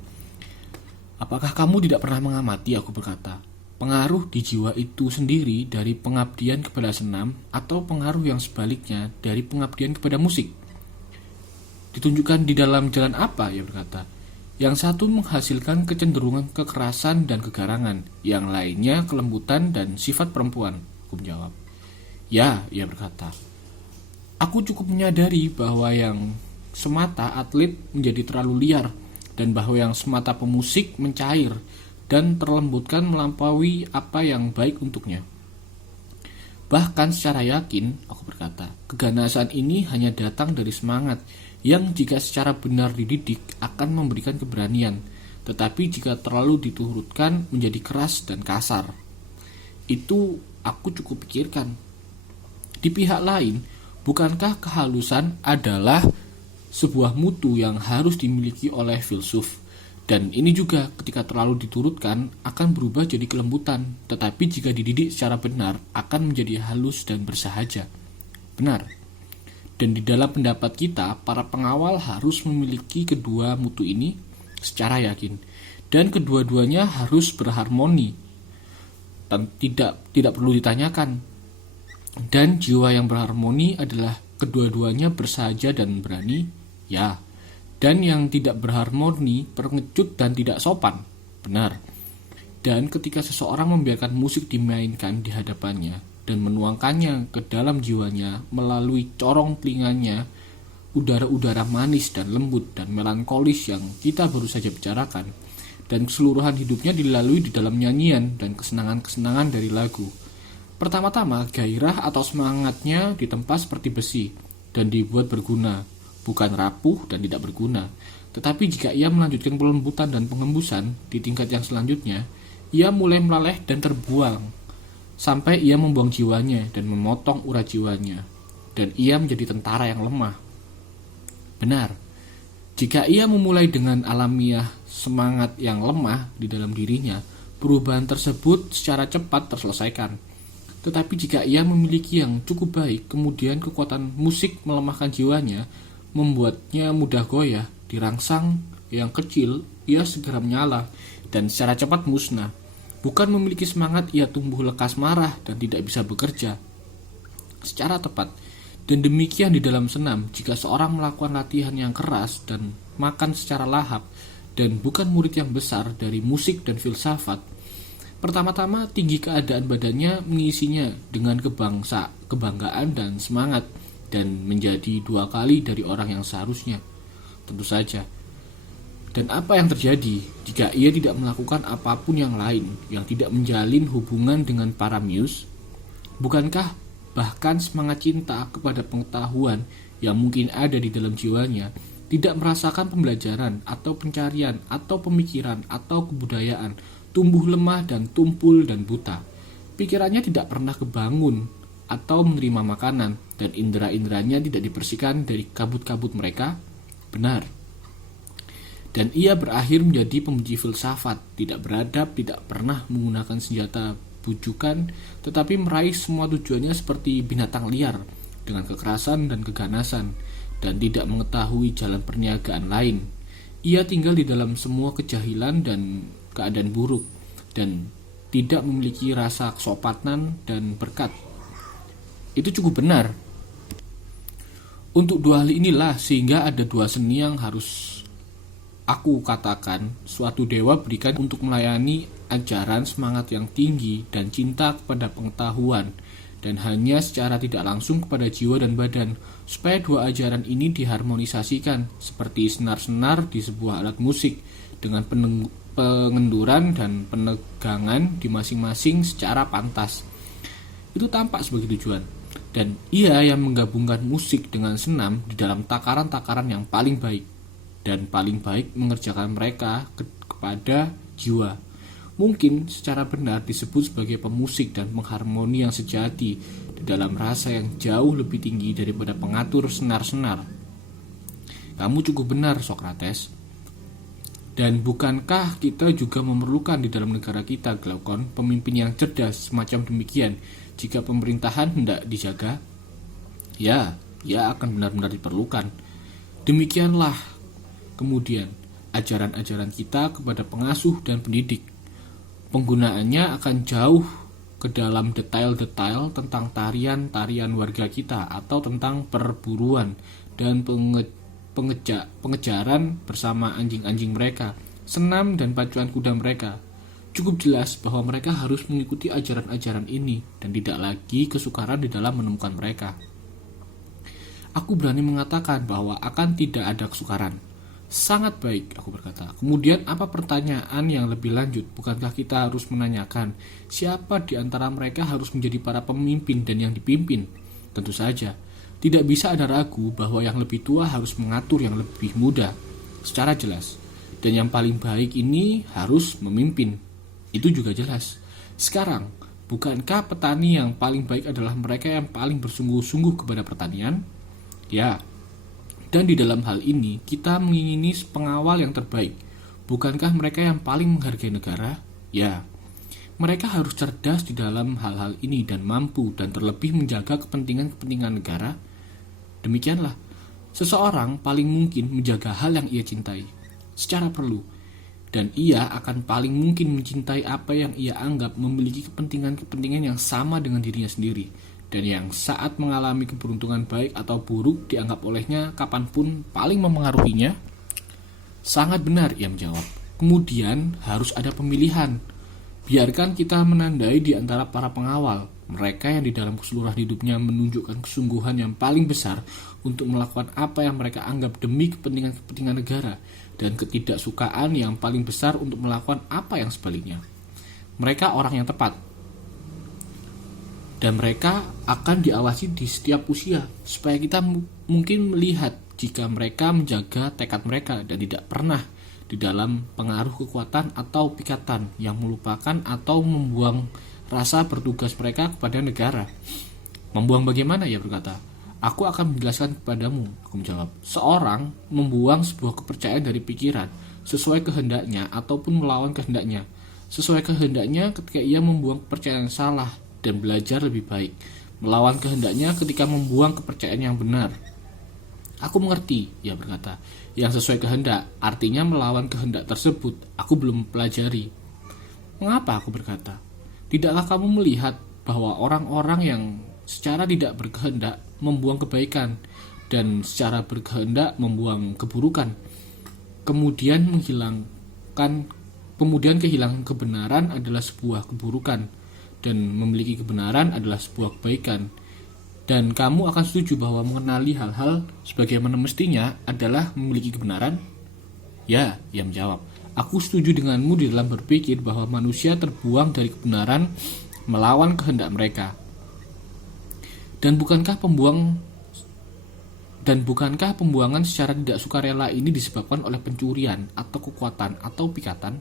Apakah kamu tidak pernah mengamati, aku berkata, pengaruh di jiwa itu sendiri dari pengabdian kepada senam atau pengaruh yang sebaliknya dari pengabdian kepada musik? Ditunjukkan di dalam jalan apa? Ia berkata. Yang satu menghasilkan kecenderungan kekerasan dan kegarangan, yang lainnya kelembutan dan sifat perempuan, aku menjawab. Ya, ia berkata. Aku cukup menyadari bahwa yang semata atlet menjadi terlalu liar, dan bahwa yang semata pemusik mencair dan terlembutkan melampaui apa yang baik untuknya. Bahkan secara yakin, aku berkata, keganasan ini hanya datang dari semangat, yang jika secara benar dididik akan memberikan keberanian, tetapi jika terlalu diturutkan menjadi keras dan kasar. Itu aku cukup pikirkan. Di pihak lain, bukankah kehalusan adalah sebuah mutu yang harus dimiliki oleh filsuf? Dan ini juga ketika terlalu diturutkan akan berubah jadi kelembutan, tetapi jika dididik secara benar akan menjadi halus dan bersahaja. Benar. Dan di dalam pendapat kita, para pengawal harus memiliki kedua mutu ini secara yakin. Dan kedua-duanya harus berharmoni. Dan tidak perlu ditanyakan. Dan jiwa yang berharmoni adalah kedua-duanya bersahaja dan berani, ya. Dan yang tidak berharmoni, pengecut dan tidak sopan, benar. Dan ketika seseorang membiarkan musik dimainkan di hadapannya dan menuangkannya ke dalam jiwanya melalui corong telinganya, udara-udara manis dan lembut dan melankolis yang kita baru saja bicarakan, dan keseluruhan hidupnya dilalui di dalam nyanyian dan kesenangan-kesenangan dari lagu. Pertama-tama, gairah atau semangatnya ditempa seperti besi dan dibuat berguna, bukan rapuh dan tidak berguna. Tetapi jika ia melanjutkan pelembutan dan pengembusan di tingkat yang selanjutnya, ia mulai melaleh dan terbuang, sampai ia membuang jiwanya dan memotong urat jiwanya, dan ia menjadi tentara yang lemah. Benar, jika ia memulai dengan alamiah semangat yang lemah di dalam dirinya, perubahan tersebut secara cepat terselesaikan. Tetapi jika ia memiliki yang cukup baik, kemudian kekuatan musik melemahkan jiwanya, membuatnya mudah goyah, dirangsang yang kecil, ia segera menyala dan secara cepat musnah. Bukan memiliki semangat, ia tumbuh lekas marah dan tidak bisa bekerja secara tepat. Dan demikian di dalam senam, jika seorang melakukan latihan yang keras dan makan secara lahap, dan bukan murid yang besar dari musik dan filsafat, pertama-tama tinggi keadaan badannya mengisinya dengan kebanggaan dan semangat, dan menjadi 2 kali dari orang yang seharusnya. Tentu saja. Dan apa yang terjadi jika ia tidak melakukan apapun yang lain, yang tidak menjalin hubungan dengan para muse? Bukankah bahkan semangat cinta kepada pengetahuan yang mungkin ada di dalam jiwanya tidak merasakan pembelajaran atau pencarian atau pemikiran atau kebudayaan, tumbuh lemah dan tumpul dan buta? Pikirannya tidak pernah kebangun atau menerima makanan, dan indera-inderanya tidak dibersihkan dari kabut-kabut mereka? Benar. Dan ia berakhir menjadi pembenci filsafat, tidak beradab, tidak pernah menggunakan senjata bujukan, tetapi meraih semua tujuannya seperti binatang liar, dengan kekerasan dan keganasan, dan tidak mengetahui jalan perniagaan lain. Ia tinggal di dalam semua kejahilan dan keadaan buruk, dan tidak memiliki rasa kesopanan dan berkat. Itu cukup benar. Untuk 2 hal inilah sehingga ada 2 seni yang harus aku katakan suatu dewa berikan untuk melayani ajaran semangat yang tinggi dan cinta kepada pengetahuan, dan hanya secara tidak langsung kepada jiwa dan badan, supaya 2 ajaran ini diharmonisasikan seperti senar-senar di sebuah alat musik dengan pengenduran dan penegangan di masing-masing secara pantas. Itu tampak sebagai tujuan. Dan ia yang menggabungkan musik dengan senam di dalam takaran-takaran yang paling baik, dan paling baik mengerjakan mereka kepada jiwa. Mungkin secara benar disebut sebagai pemusik dan pengharmoni yang sejati di dalam rasa yang jauh lebih tinggi daripada pengatur senar-senar. Kamu cukup benar, Sokrates. Dan bukankah kita juga memerlukan di dalam negara kita, Glaukon, pemimpin yang cerdas semacam demikian jika pemerintahan hendak dijaga? Ya, ia akan benar-benar diperlukan. Demikianlah kemudian ajaran-ajaran kita kepada pengasuh dan pendidik. Penggunaannya akan jauh ke dalam detail-detail tentang tarian-tarian warga kita, atau tentang perburuan dan pengejaran bersama anjing-anjing mereka, senam dan pacuan kuda mereka. Cukup jelas bahwa mereka harus mengikuti ajaran-ajaran ini dan tidak lagi kesukaran di dalam menemukan mereka. Aku berani mengatakan bahwa akan tidak ada kesukaran. Sangat baik, aku berkata. Kemudian apa pertanyaan yang lebih lanjut? Bukankah kita harus menanyakan siapa di antara mereka harus menjadi para pemimpin dan yang dipimpin? Tentu saja, tidak bisa ada ragu bahwa yang lebih tua harus mengatur yang lebih muda secara jelas. Dan yang paling baik ini harus memimpin. Itu juga jelas. Sekarang, bukankah petani yang paling baik adalah mereka yang paling bersungguh-sungguh kepada pertanian? Ya. Dan di dalam hal ini, kita mengingini pengawal yang terbaik. Bukankah mereka yang paling menghargai negara? Ya, mereka harus cerdas di dalam hal-hal ini dan mampu dan terlebih menjaga kepentingan-kepentingan negara. Demikianlah, seseorang paling mungkin menjaga hal yang ia cintai secara perlu, dan ia akan paling mungkin mencintai apa yang ia anggap memiliki kepentingan-kepentingan yang sama dengan dirinya sendiri, dan yang saat mengalami keberuntungan baik atau buruk dianggap olehnya kapanpun paling memengaruhinya. Sangat benar, ia menjawab. Kemudian harus ada pemilihan. Biarkan kita menandai di antara para pengawal, mereka yang di dalam keseluruhan hidupnya menunjukkan kesungguhan yang paling besar untuk melakukan apa yang mereka anggap demi kepentingan-kepentingan negara, dan ketidaksukaan yang paling besar untuk melakukan apa yang sebaliknya. Mereka orang yang tepat, dan mereka akan diawasi di setiap usia, supaya kita mungkin melihat jika mereka menjaga tekad mereka dan tidak pernah di dalam pengaruh kekuatan atau pikatan yang melupakan atau membuang rasa bertugas mereka kepada negara. Membuang bagaimana? Ia berkata. Aku akan menjelaskan kepadamu, aku menjawab. Seorang membuang sebuah kepercayaan dari pikiran sesuai kehendaknya ataupun melawan kehendaknya. Sesuai kehendaknya ketika ia membuang kepercayaan yang salah dan belajar lebih baik. Melawan kehendaknya ketika membuang kepercayaan yang benar. Aku mengerti, ia berkata. Yang sesuai kehendak artinya melawan kehendak tersebut. Aku belum pelajari. Mengapa? Aku berkata. Tidakkah kamu melihat bahwa orang-orang yang secara tidak berkehendak membuang kebaikan dan secara berkehendak membuang keburukan, kemudian kehilangan kebenaran adalah sebuah keburukan dan memiliki kebenaran adalah sebuah kebaikan. Dan kamu akan setuju bahwa mengenali hal-hal sebagaimana mestinya adalah memiliki kebenaran? Ya, ia menjawab. Aku setuju denganmu di dalam berpikir bahwa manusia terbuang dari kebenaran melawan kehendak mereka. Dan bukankah pembuangan secara tidak sukarela ini disebabkan oleh pencurian atau kekuatan atau pikatan?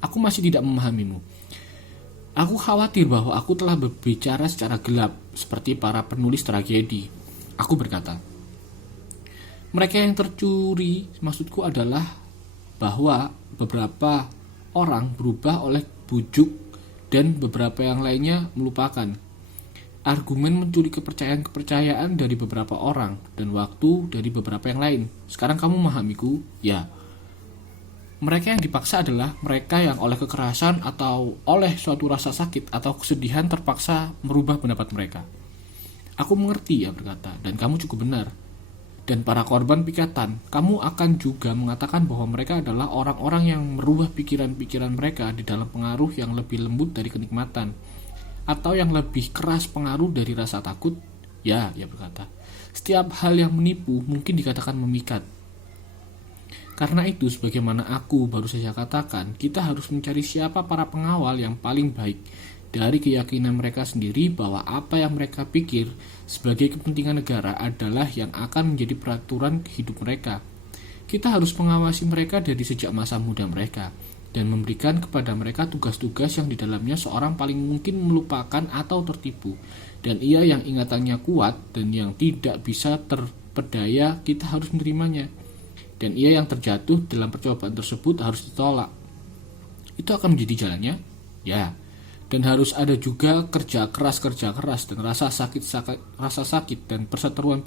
Aku masih tidak memahamimu. Aku khawatir bahwa aku telah berbicara secara gelap seperti para penulis tragedi. Aku berkata, mereka yang tercuri, maksudku adalah bahwa beberapa orang berubah oleh bujuk dan beberapa yang lainnya melupakan. Argumen mencuri kepercayaan dari beberapa orang dan waktu dari beberapa yang lain. Sekarang kamu memahamiku? Ya. Mereka yang dipaksa adalah mereka yang oleh kekerasan atau oleh suatu rasa sakit atau kesedihan terpaksa merubah pendapat mereka. Aku mengerti, ya berkata, dan kamu cukup benar. Dan para korban pikatan, kamu akan juga mengatakan bahwa mereka adalah orang-orang yang merubah pikiran-pikiran mereka di dalam pengaruh yang lebih lembut dari kenikmatan, atau yang lebih keras pengaruh dari rasa takut. Ya, ia berkata, setiap hal yang menipu mungkin dikatakan memikat. Karena itu, sebagaimana aku baru saja katakan, kita harus mencari siapa para pengawal yang paling baik dari keyakinan mereka sendiri bahwa apa yang mereka pikir sebagai kepentingan negara adalah yang akan menjadi peraturan hidup mereka. Kita harus mengawasi mereka dari sejak masa muda mereka dan memberikan kepada mereka tugas-tugas yang di dalamnya seorang paling mungkin melupakan atau tertipu. Dan ia yang ingatannya kuat dan yang tidak bisa terpedaya, kita harus menerimanya. Dan ia yang terjatuh dalam percobaan tersebut harus ditolak. Itu akan menjadi jalannya? Ya. Dan harus ada juga kerja keras dan rasa sakit dan perseteruan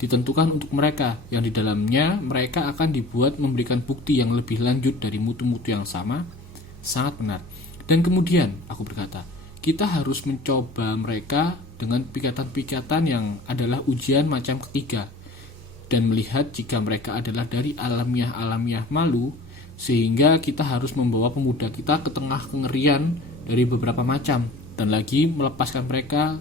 ditentukan untuk mereka yang di dalamnya mereka akan dibuat memberikan bukti yang lebih lanjut dari mutu-mutu yang sama. Sangat benar. Dan kemudian, aku berkata, kita harus mencoba mereka dengan pikatan-pikatan yang adalah ujian macam ketiga, dan melihat jika mereka adalah dari alamiah malu, sehingga kita harus membawa pemuda kita ke tengah kengerian dari beberapa macam, dan lagi melepaskan mereka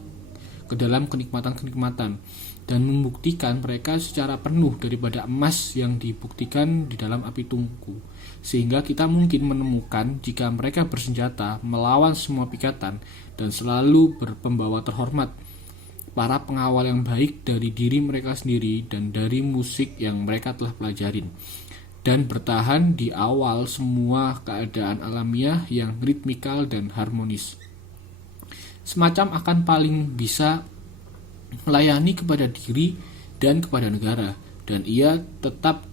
ke dalam kenikmatan-kenikmatan, dan membuktikan mereka secara penuh daripada emas yang dibuktikan di dalam api tungku, sehingga kita mungkin menemukan jika mereka bersenjata melawan semua pikatan dan selalu berpembawa terhormat, para pengawal yang baik dari diri mereka sendiri dan dari musik yang mereka telah pelajarin, dan bertahan di awal semua keadaan alamiah yang ritmikal dan harmonis. Semacam akan paling bisa melayani kepada diri dan kepada negara, dan ia tetap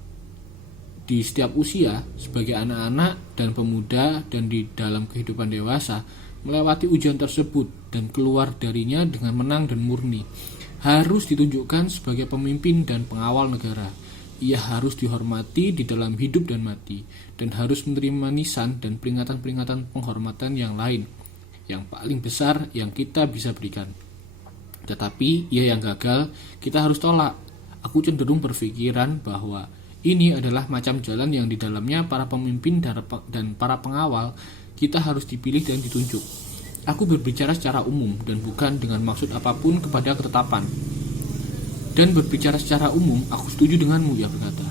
di setiap usia sebagai anak-anak dan pemuda dan di dalam kehidupan dewasa melewati ujian tersebut dan keluar darinya dengan menang dan murni. harus ditunjukkan sebagai pemimpin dan pengawal negara. Ia harus dihormati di dalam hidup dan mati, dan harus menerima nisan dan peringatan-peringatan penghormatan yang lain, yang paling besar yang kita bisa berikan. Tetapi ia yang gagal, kita harus tolak. Aku cenderung berpikiran bahwa ini adalah macam jalan yang di dalamnya para pemimpin dan para pengawal kita harus dipilih dan ditunjuk. Aku berbicara secara umum dan bukan dengan maksud apapun kepada ketetapan. Dan berbicara secara umum, aku setuju denganmu, ia berkata.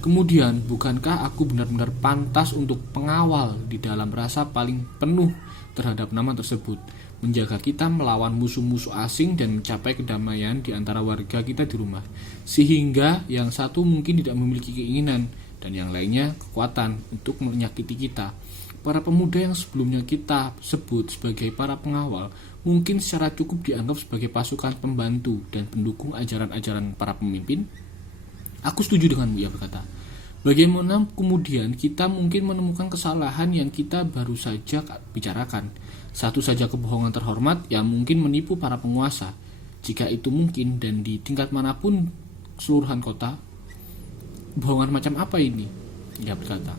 Kemudian, bukankah aku benar-benar pantas untuk pengawal di dalam rasa paling penuh terhadap nama tersebut, menjaga kita melawan musuh-musuh asing dan mencapai kedamaian di antara warga kita di rumah, sehingga yang satu mungkin tidak memiliki keinginan dan yang lainnya kekuatan untuk menyakiti kita. Para pemuda yang sebelumnya kita sebut sebagai para pengawal mungkin secara cukup dianggap sebagai pasukan pembantu dan pendukung ajaran-ajaran para pemimpin. Aku setuju denganmu, ia berkata. Bagaimana kemudian kita mungkin menemukan kesalahan yang kita baru saja bicarakan? Satu saja kebohongan terhormat yang mungkin menipu para penguasa. Jika itu mungkin dan di tingkat manapun keseluruhan kota. Bohongan macam apa ini? Ia berkata.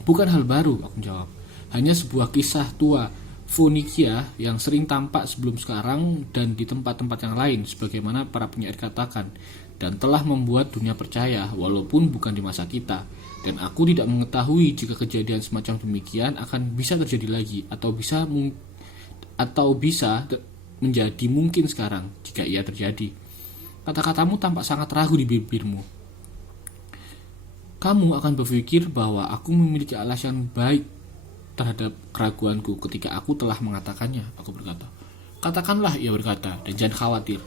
Bukan hal baru, aku jawab. Hanya sebuah kisah tua Fonikia yang sering tampak sebelum sekarang dan di tempat-tempat yang lain, sebagaimana para penyair katakan, dan telah membuat dunia percaya walaupun bukan di masa kita. Dan aku tidak mengetahui jika kejadian semacam demikian akan bisa terjadi lagi atau bisa menjadi mungkin sekarang jika ia terjadi. Kata-katamu tampak sangat ragu di bibirmu. Kamu akan berpikir bahwa aku memiliki alasan baik terhadap keraguanku ketika aku telah mengatakannya, aku berkata. Katakanlah, ia berkata, dan jangan khawatir.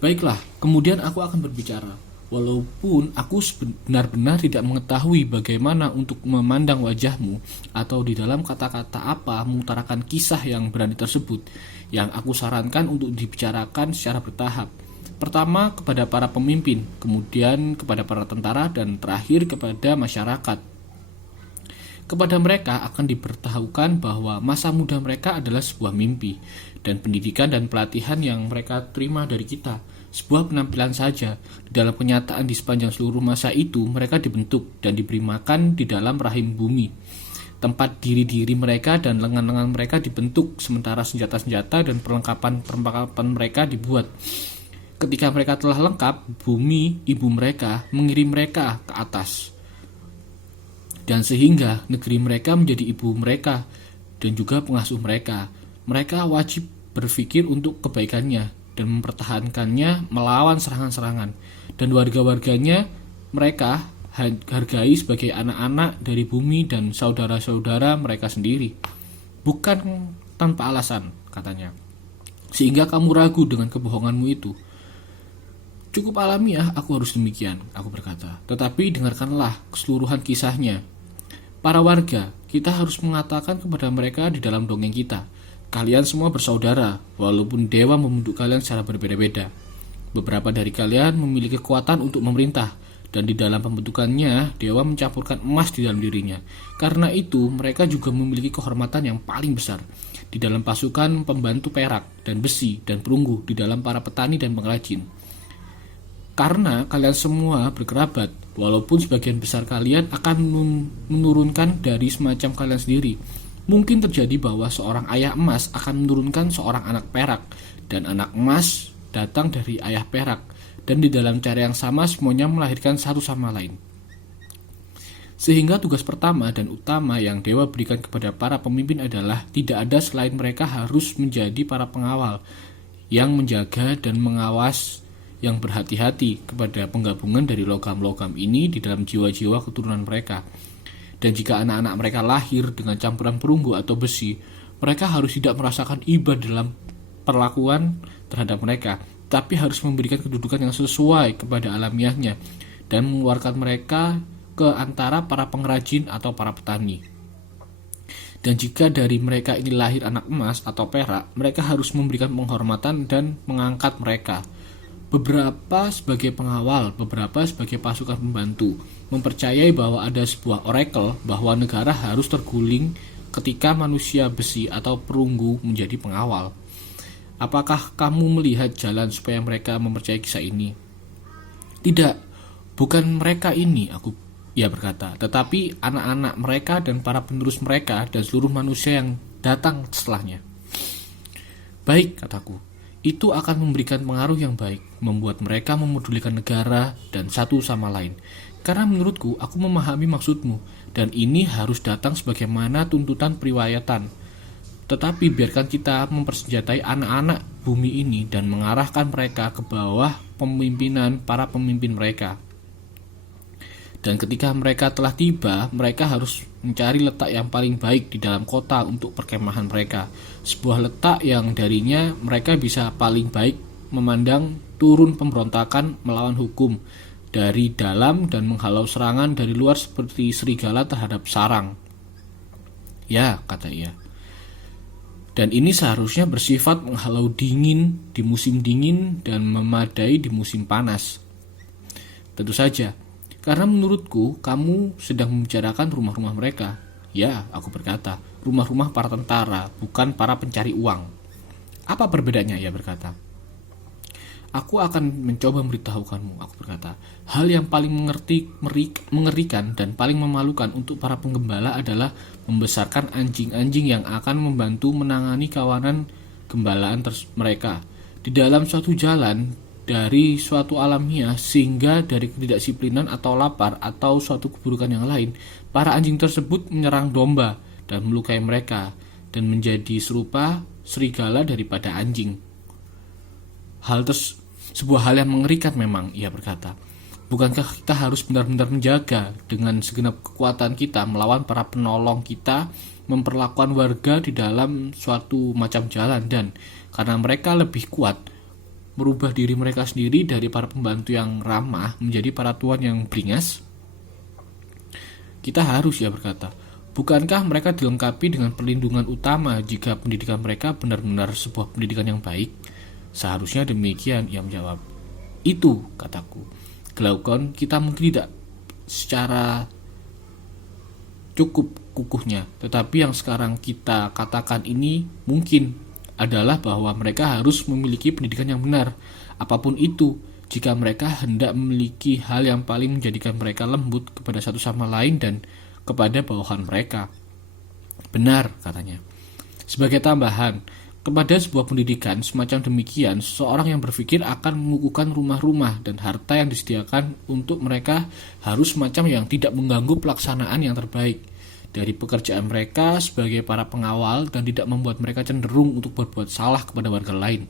Baiklah, kemudian aku akan berbicara. Walaupun aku benar-benar tidak mengetahui bagaimana untuk memandang wajahmu atau di dalam kata-kata apa mengutarakan kisah yang berani tersebut, yang aku sarankan untuk dibicarakan secara bertahap. Pertama kepada para pemimpin, kemudian kepada para tentara, dan terakhir kepada masyarakat. Kepada mereka akan diberitahukan bahwa masa muda mereka adalah sebuah mimpi, dan pendidikan dan pelatihan yang mereka terima dari kita, sebuah penampilan saja. Di dalam kenyataan di sepanjang seluruh masa itu, mereka dibentuk dan diberi makan di dalam rahim bumi. Tempat diri-diri mereka dan lengan-lengan mereka dibentuk, sementara senjata-senjata dan perlengkapan mereka dibuat. Ketika mereka telah lengkap, bumi ibu mereka mengirim mereka ke atas. Dan sehingga negeri mereka menjadi ibu mereka dan juga pengasuh mereka. Mereka wajib berpikir untuk kebaikannya dan mempertahankannya melawan serangan-serangan. Dan warga-warganya mereka hargai sebagai anak-anak dari bumi dan saudara-saudara mereka sendiri. Bukan tanpa alasan, katanya. Sehingga kamu ragu dengan kebohonganmu itu. Cukup alamiah aku harus demikian, aku berkata. Tetapi dengarkanlah keseluruhan kisahnya. Para warga, kita harus mengatakan kepada mereka di dalam dongeng kita, kalian semua bersaudara, walaupun dewa membentuk kalian secara berbeda-beda. Beberapa dari kalian memiliki kekuatan untuk memerintah, dan di dalam pembentukannya, dewa mencampurkan emas di dalam dirinya. Karena itu, mereka juga memiliki kehormatan yang paling besar di dalam pasukan pembantu perak dan besi dan perunggu, di dalam para petani dan pengrajin. Karena kalian semua berkerabat, walaupun sebagian besar kalian akan menurunkan dari semacam kalian sendiri. Mungkin terjadi bahwa seorang ayah emas akan menurunkan seorang anak perak, dan anak emas datang dari ayah perak, dan di dalam cara yang sama semuanya melahirkan satu sama lain. Sehingga tugas pertama dan utama yang dewa berikan kepada para pemimpin adalah tidak ada selain mereka harus menjadi para pengawal yang menjaga dan mengawas yang berhati-hati kepada penggabungan dari logam-logam ini di dalam jiwa-jiwa keturunan mereka. Dan jika anak-anak mereka lahir dengan campuran perunggu atau besi, mereka harus tidak merasakan iba dalam perlakuan terhadap mereka, tapi harus memberikan kedudukan yang sesuai kepada alamiahnya dan mengeluarkan mereka ke antara para pengrajin atau para petani. Dan jika dari mereka ini lahir anak emas atau perak, mereka harus memberikan penghormatan dan mengangkat mereka. Beberapa sebagai pengawal, beberapa sebagai pasukan pembantu, mempercayai bahwa ada sebuah oracle bahwa negara harus terguling ketika manusia besi atau perunggu menjadi pengawal. Apakah kamu melihat jalan supaya mereka mempercayai kisah ini? Tidak, bukan mereka ini, ia berkata, tetapi anak-anak mereka dan para penerus mereka dan seluruh manusia yang datang setelahnya. Baik, kataku, itu akan memberikan pengaruh yang baik, membuat mereka memedulikan negara dan satu sama lain. Karena menurutku, aku memahami maksudmu, dan ini harus datang sebagaimana tuntutan periwayatan. Tetapi biarkan kita mempersenjatai anak-anak bumi ini dan mengarahkan mereka ke bawah pemimpinan para pemimpin mereka. Dan ketika mereka telah tiba, mereka harus mencari letak yang paling baik di dalam kota untuk perkemahan mereka. Sebuah letak yang darinya mereka bisa paling baik memandang turun pemberontakan melawan hukum dari dalam dan menghalau serangan dari luar seperti serigala terhadap sarang. Ya, kata ia. Dan ini seharusnya bersifat menghalau dingin di musim dingin dan memadai di musim panas. Tentu saja, karena menurutku kamu sedang membicarakan rumah-rumah mereka. Ya, aku berkata, rumah-rumah para tentara, bukan para pencari uang. Apa perbedaannya, ia berkata. Aku akan mencoba memberitahukanmu, aku berkata. Hal yang paling mengerikan dan paling memalukan untuk para penggembala adalah membesarkan anjing-anjing yang akan membantu menangani kawanan gembalaan mereka. Di dalam suatu jalan dari suatu alamiah sehingga dari ketidakdisiplinan atau lapar atau suatu keburukan yang lain, para anjing tersebut menyerang domba dan melukai mereka dan menjadi serupa serigala daripada anjing. Sebuah hal yang mengerikan memang, ia berkata. Bukankah kita harus benar-benar menjaga dengan segenap kekuatan kita melawan para penolong kita memperlakukan warga di dalam suatu macam jalan dan karena mereka lebih kuat merubah diri mereka sendiri dari para pembantu yang ramah menjadi para tuan yang beringas? Kita harus, ia berkata. Bukankah mereka dilengkapi dengan perlindungan utama jika pendidikan mereka benar-benar sebuah pendidikan yang baik? Seharusnya demikian, ia menjawab. Itu, kataku. Glaukon, kita mungkin tidak secara cukup kukuhnya, tetapi yang sekarang kita katakan ini mungkin adalah bahwa mereka harus memiliki pendidikan yang benar. Apapun itu, jika mereka hendak memiliki hal yang paling menjadikan mereka lembut kepada satu sama lain dan kepada bawahan mereka. Benar, katanya. Sebagai tambahan, kepada sebuah pendidikan semacam demikian, seseorang yang berpikir akan mengukuhkan rumah-rumah dan harta yang disediakan untuk mereka harus semacam yang tidak mengganggu pelaksanaan yang terbaik dari pekerjaan mereka sebagai para pengawal dan tidak membuat mereka cenderung untuk berbuat salah kepada warga lain.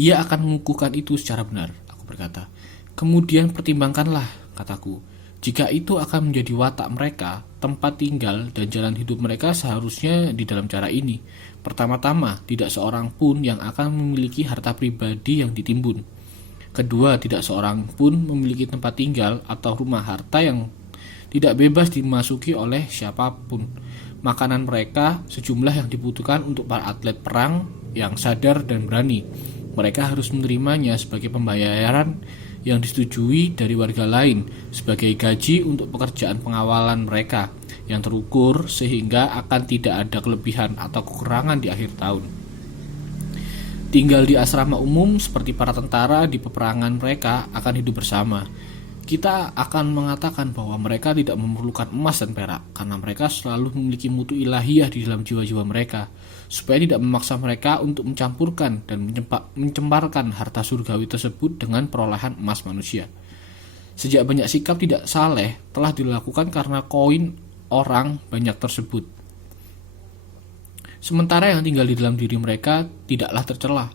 Ia akan mengukuhkan itu secara benar, aku berkata. Kemudian pertimbangkanlah, kataku. Jika itu akan menjadi watak mereka, tempat tinggal dan jalan hidup mereka seharusnya di dalam cara ini. Pertama-tama, tidak seorang pun yang akan memiliki harta pribadi yang ditimbun. Kedua, tidak seorang pun memiliki tempat tinggal atau rumah harta yang tidak bebas dimasuki oleh siapapun. Makanan mereka sejumlah yang dibutuhkan untuk para atlet perang yang sadar dan berani. Mereka harus menerimanya sebagai pembayaran yang disetujui dari warga lain sebagai gaji untuk pekerjaan pengawalan mereka yang terukur sehingga akan tidak ada kelebihan atau kekurangan di akhir tahun. Tinggal di asrama umum seperti para tentara di peperangan mereka akan hidup bersama. Kita akan mengatakan bahwa mereka tidak memerlukan emas dan perak karena mereka selalu memiliki mutu ilahiyah di dalam jiwa-jiwa mereka, supaya tidak memaksa mereka untuk mencampurkan dan mencemparkan harta surgawi tersebut dengan perolehan emas manusia. Sejak banyak sikap tidak saleh telah dilakukan karena koin orang banyak tersebut, sementara yang tinggal di dalam diri mereka tidaklah tercela.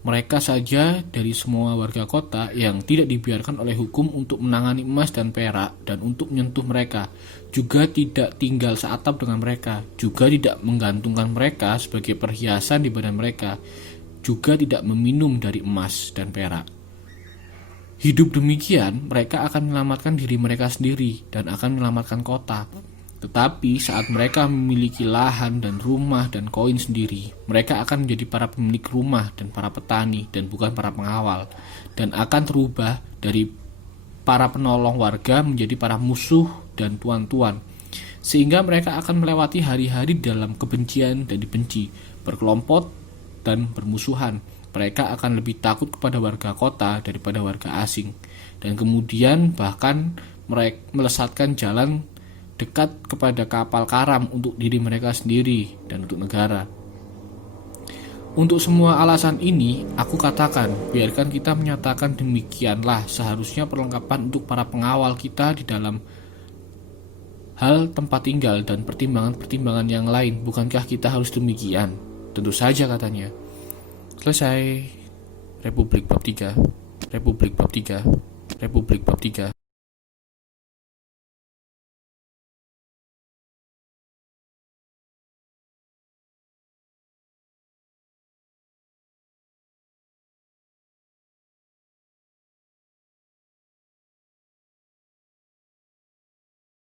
Mereka saja dari semua warga kota yang tidak dibiarkan oleh hukum untuk menangani emas dan perak dan untuk menyentuh mereka, juga tidak tinggal seatap dengan mereka, juga tidak menggantungkan mereka sebagai perhiasan di badan mereka, juga tidak meminum dari emas dan perak. Hidup demikian, mereka akan menyelamatkan diri mereka sendiri dan akan menyelamatkan kota. Tetapi saat mereka memiliki lahan dan rumah dan koin sendiri, mereka akan menjadi para pemilik rumah dan para petani dan bukan para pengawal, dan akan terubah dari para penolong warga menjadi para musuh dan tuan-tuan, sehingga mereka akan melewati hari-hari dalam kebencian dan dibenci, berkelompok dan bermusuhan. Mereka akan lebih takut kepada warga kota daripada warga asing. Dan kemudian bahkan mereka melesatkan jalan dekat kepada kapal karam untuk diri mereka sendiri dan untuk negara. Untuk semua alasan ini, aku katakan, biarkan kita menyatakan demikianlah seharusnya perlengkapan untuk para pengawal kita di dalam hal tempat tinggal dan pertimbangan-pertimbangan yang lain. Bukankah kita harus demikian? Tentu saja, katanya. Selesai. Republik bab 3. Republik bab 3. Republik bab 3.